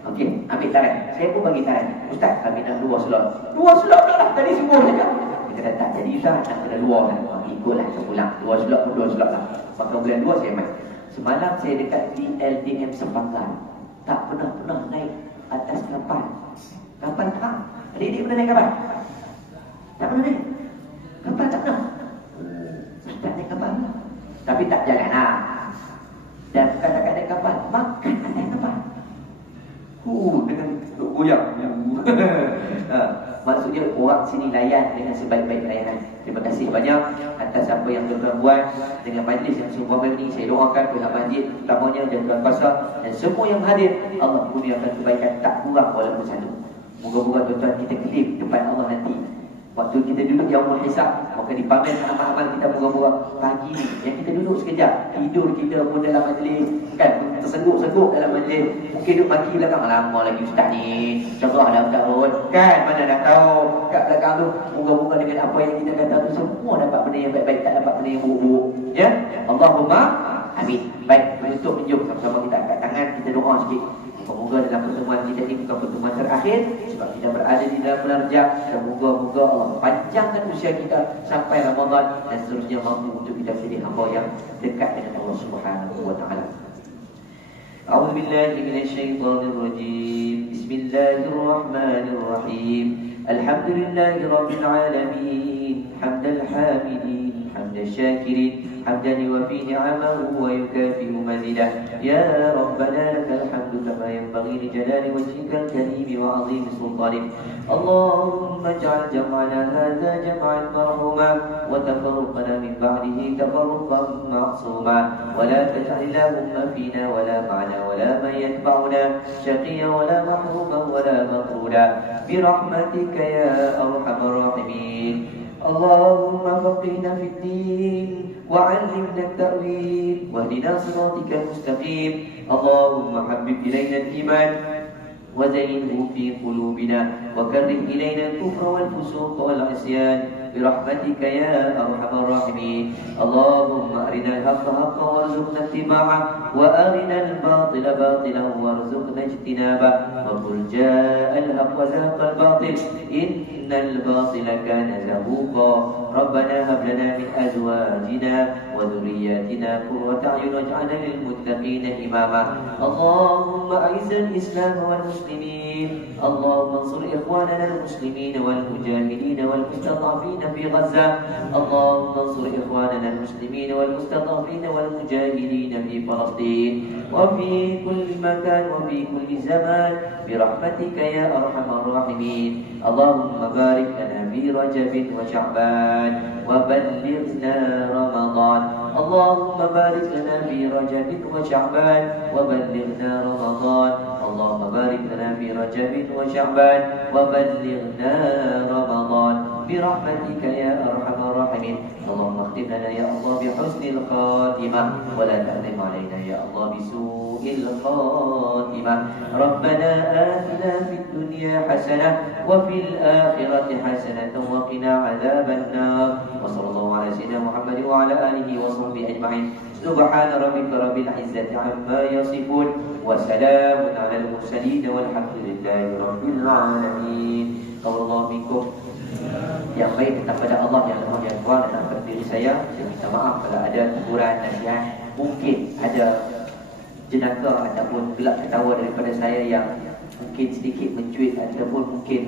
Okey, ambil tarik. Saya pun bagi tarik. Ustaz, kami nak 2 slot. 2 slot tak lah, tadi subuh saja. Dia kata, tak jadi Ustaz, nak kena 2 lah. Ikutlah, saya pulang. 2 slot pun 2 slot lah. Maka bulan 2 saya main. Semalam saya dekat di LDM Sempangkan. Tak pernah naik atas kapal. Kapal tak? Adik-adik pernah naik kapal? Tak pernah naik? Kapal tak pernah? Tak naik kapal. Tapi tak jalan lah. Dan bukan tak naik kapal, makan naik kapal. Dengan goyang. Maksudnya orang sini layan dengan sebaik-baik layanan. Terima kasih banyak atas apa yang tuan-tuan buat dengan majlis yang sungguh ini. Saya doakan pihak masjid utamanya dan tuan kuasa dan semua yang hadir, Allah kurniakan kebaikan tak kurang walaupun satu. Moga-moga tuan-tuan kita kelip depan Allah nanti Waktu kita duduk yaumul hisab, maka dipamer amal-amal kita moga-moga pagi ni yang kita duduk sekejap, tidur kita pun dalam majlis kan, tersenguk-senguk dalam majlis, mungkin duduk maki belakang, lama lagi ustaz ni contoh dah ustaz pun kan, mana dah tahu kat belakang tu. Moga-moga dengan apa yang kita kata tu semua dapat benda yang baik-baik, tak dapat benda yang buruk-buruk ya. Allahumma amin. Baik, untuk menjum sama-sama kita angkat tangan, kita doa sikit. Semoga dalam pertemuan kita ini bukan pertemuan terakhir, sebab kita berada di dalam bulan Rajab, dan moga-moga Allah panjangkan usia kita sampai Ramadan dan seterusnya mampu untuk kita menjadi hamba yang dekat dengan Allah Subhanahu wa taala. A'udzu billahi minasyaitonir rajim. Bismillahirrahmanirrahim. Alhamdulillahirabbil alamin. Hamdal hamidin, hamdal syakirin, حمدا يوفي نعمه ويكافئ مزيده. يا ربنا لك الحمد كما ينبغي لجلال وجهك الكريم وعظيم سلطانك. اللهم اجعل جمعنا هذا جمعا مرحوما وتفرقنا من بعده تفرقا معصوما، ولا تجعل اللهم فينا ولا معنا ولا من يتبعنا شقيا ولا محروما ولا مطرودا برحمتك يا ارحم الراحمين. اللهم فقهنا في الدين وعلمنا التأويل واهدنا صراطك المستقيم. اللهم حبب إلينا الإيمان وزينه في قلوبنا وكره إلينا الكفر والفسوق والعصيان برحمتك يا أرحم الراحمين. اللهم أرنا الحق حقا وارزقنا اتباعه وأرنا الباطل باطلا وارزقنا اجتنابه. وقل جاء الحق وزهق الباطل إن الباطل كان زهوقا. ربنا هب لنا من أزواجنا وذرياتنا قرة أعين واجعلنا للمتقين إماما. اللهم أعز الإسلام والمسلمين. اللهم انصر إخواننا المسلمين والمجاهدين والمستضعفين في غزة. اللهم انصر إخواننا المسلمين والمستضعفين والمجاهدين في فلسطين وفي كل مكان وفي كل زمان برحمتك يا أرحم الراحمين. اللهم بارك لنا في رجب وشعبان وبلغنا رمضان. اللهم بارك لنا في رجب وشعبان وبلغنا رمضان. اللهم بارك لنا في رجب وشعبان وبلغنا رمضان برحمتك يا أرحم الراحمين. اللهم اختم لنا يا الله بحسن الخاتمة ولا تأثم علينا يا الله بسوء الخاتمة. ربنا آتنا في الدنيا حسنة وفي الآخرة حسنة وقنا عذاب النار. وصلى الله على سيدنا محمد وعلى آله وصحبه أجمعين. سبحان ربك رب العزة عما يصفون وسلام على المرسلين والحمد لله رب العالمين. قول الله منكم yang baik tentang pada Allah yang lemah yang kuat dan pada diri saya minta maaf kalau ada teguran nasihat, mungkin ada jenaka ataupun gelak ketawa daripada saya yang mungkin sedikit mencuit ataupun mungkin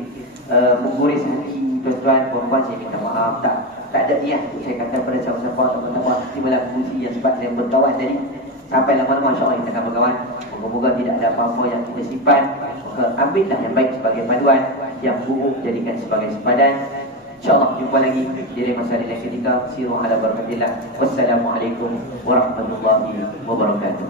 mengguris hati tuan-tuan puan-puan, saya minta maaf. Tak ada niat untuk saya kata pada siapa-siapa teman-teman timalah fungsi yang sebab saya berkawan tadi sampai lama-lama insya-Allah kita akan berkawan. Moga-moga tidak ada apa-apa yang kita simpan. Ambillah yang baik sebagai panduan, yang buruk jadikan sebagai sempadan. InsyaAllah jumpa lagi di lain masa di lain ketika. Siru ala barakatillah. Wassalamualaikum warahmatullahi wabarakatuh.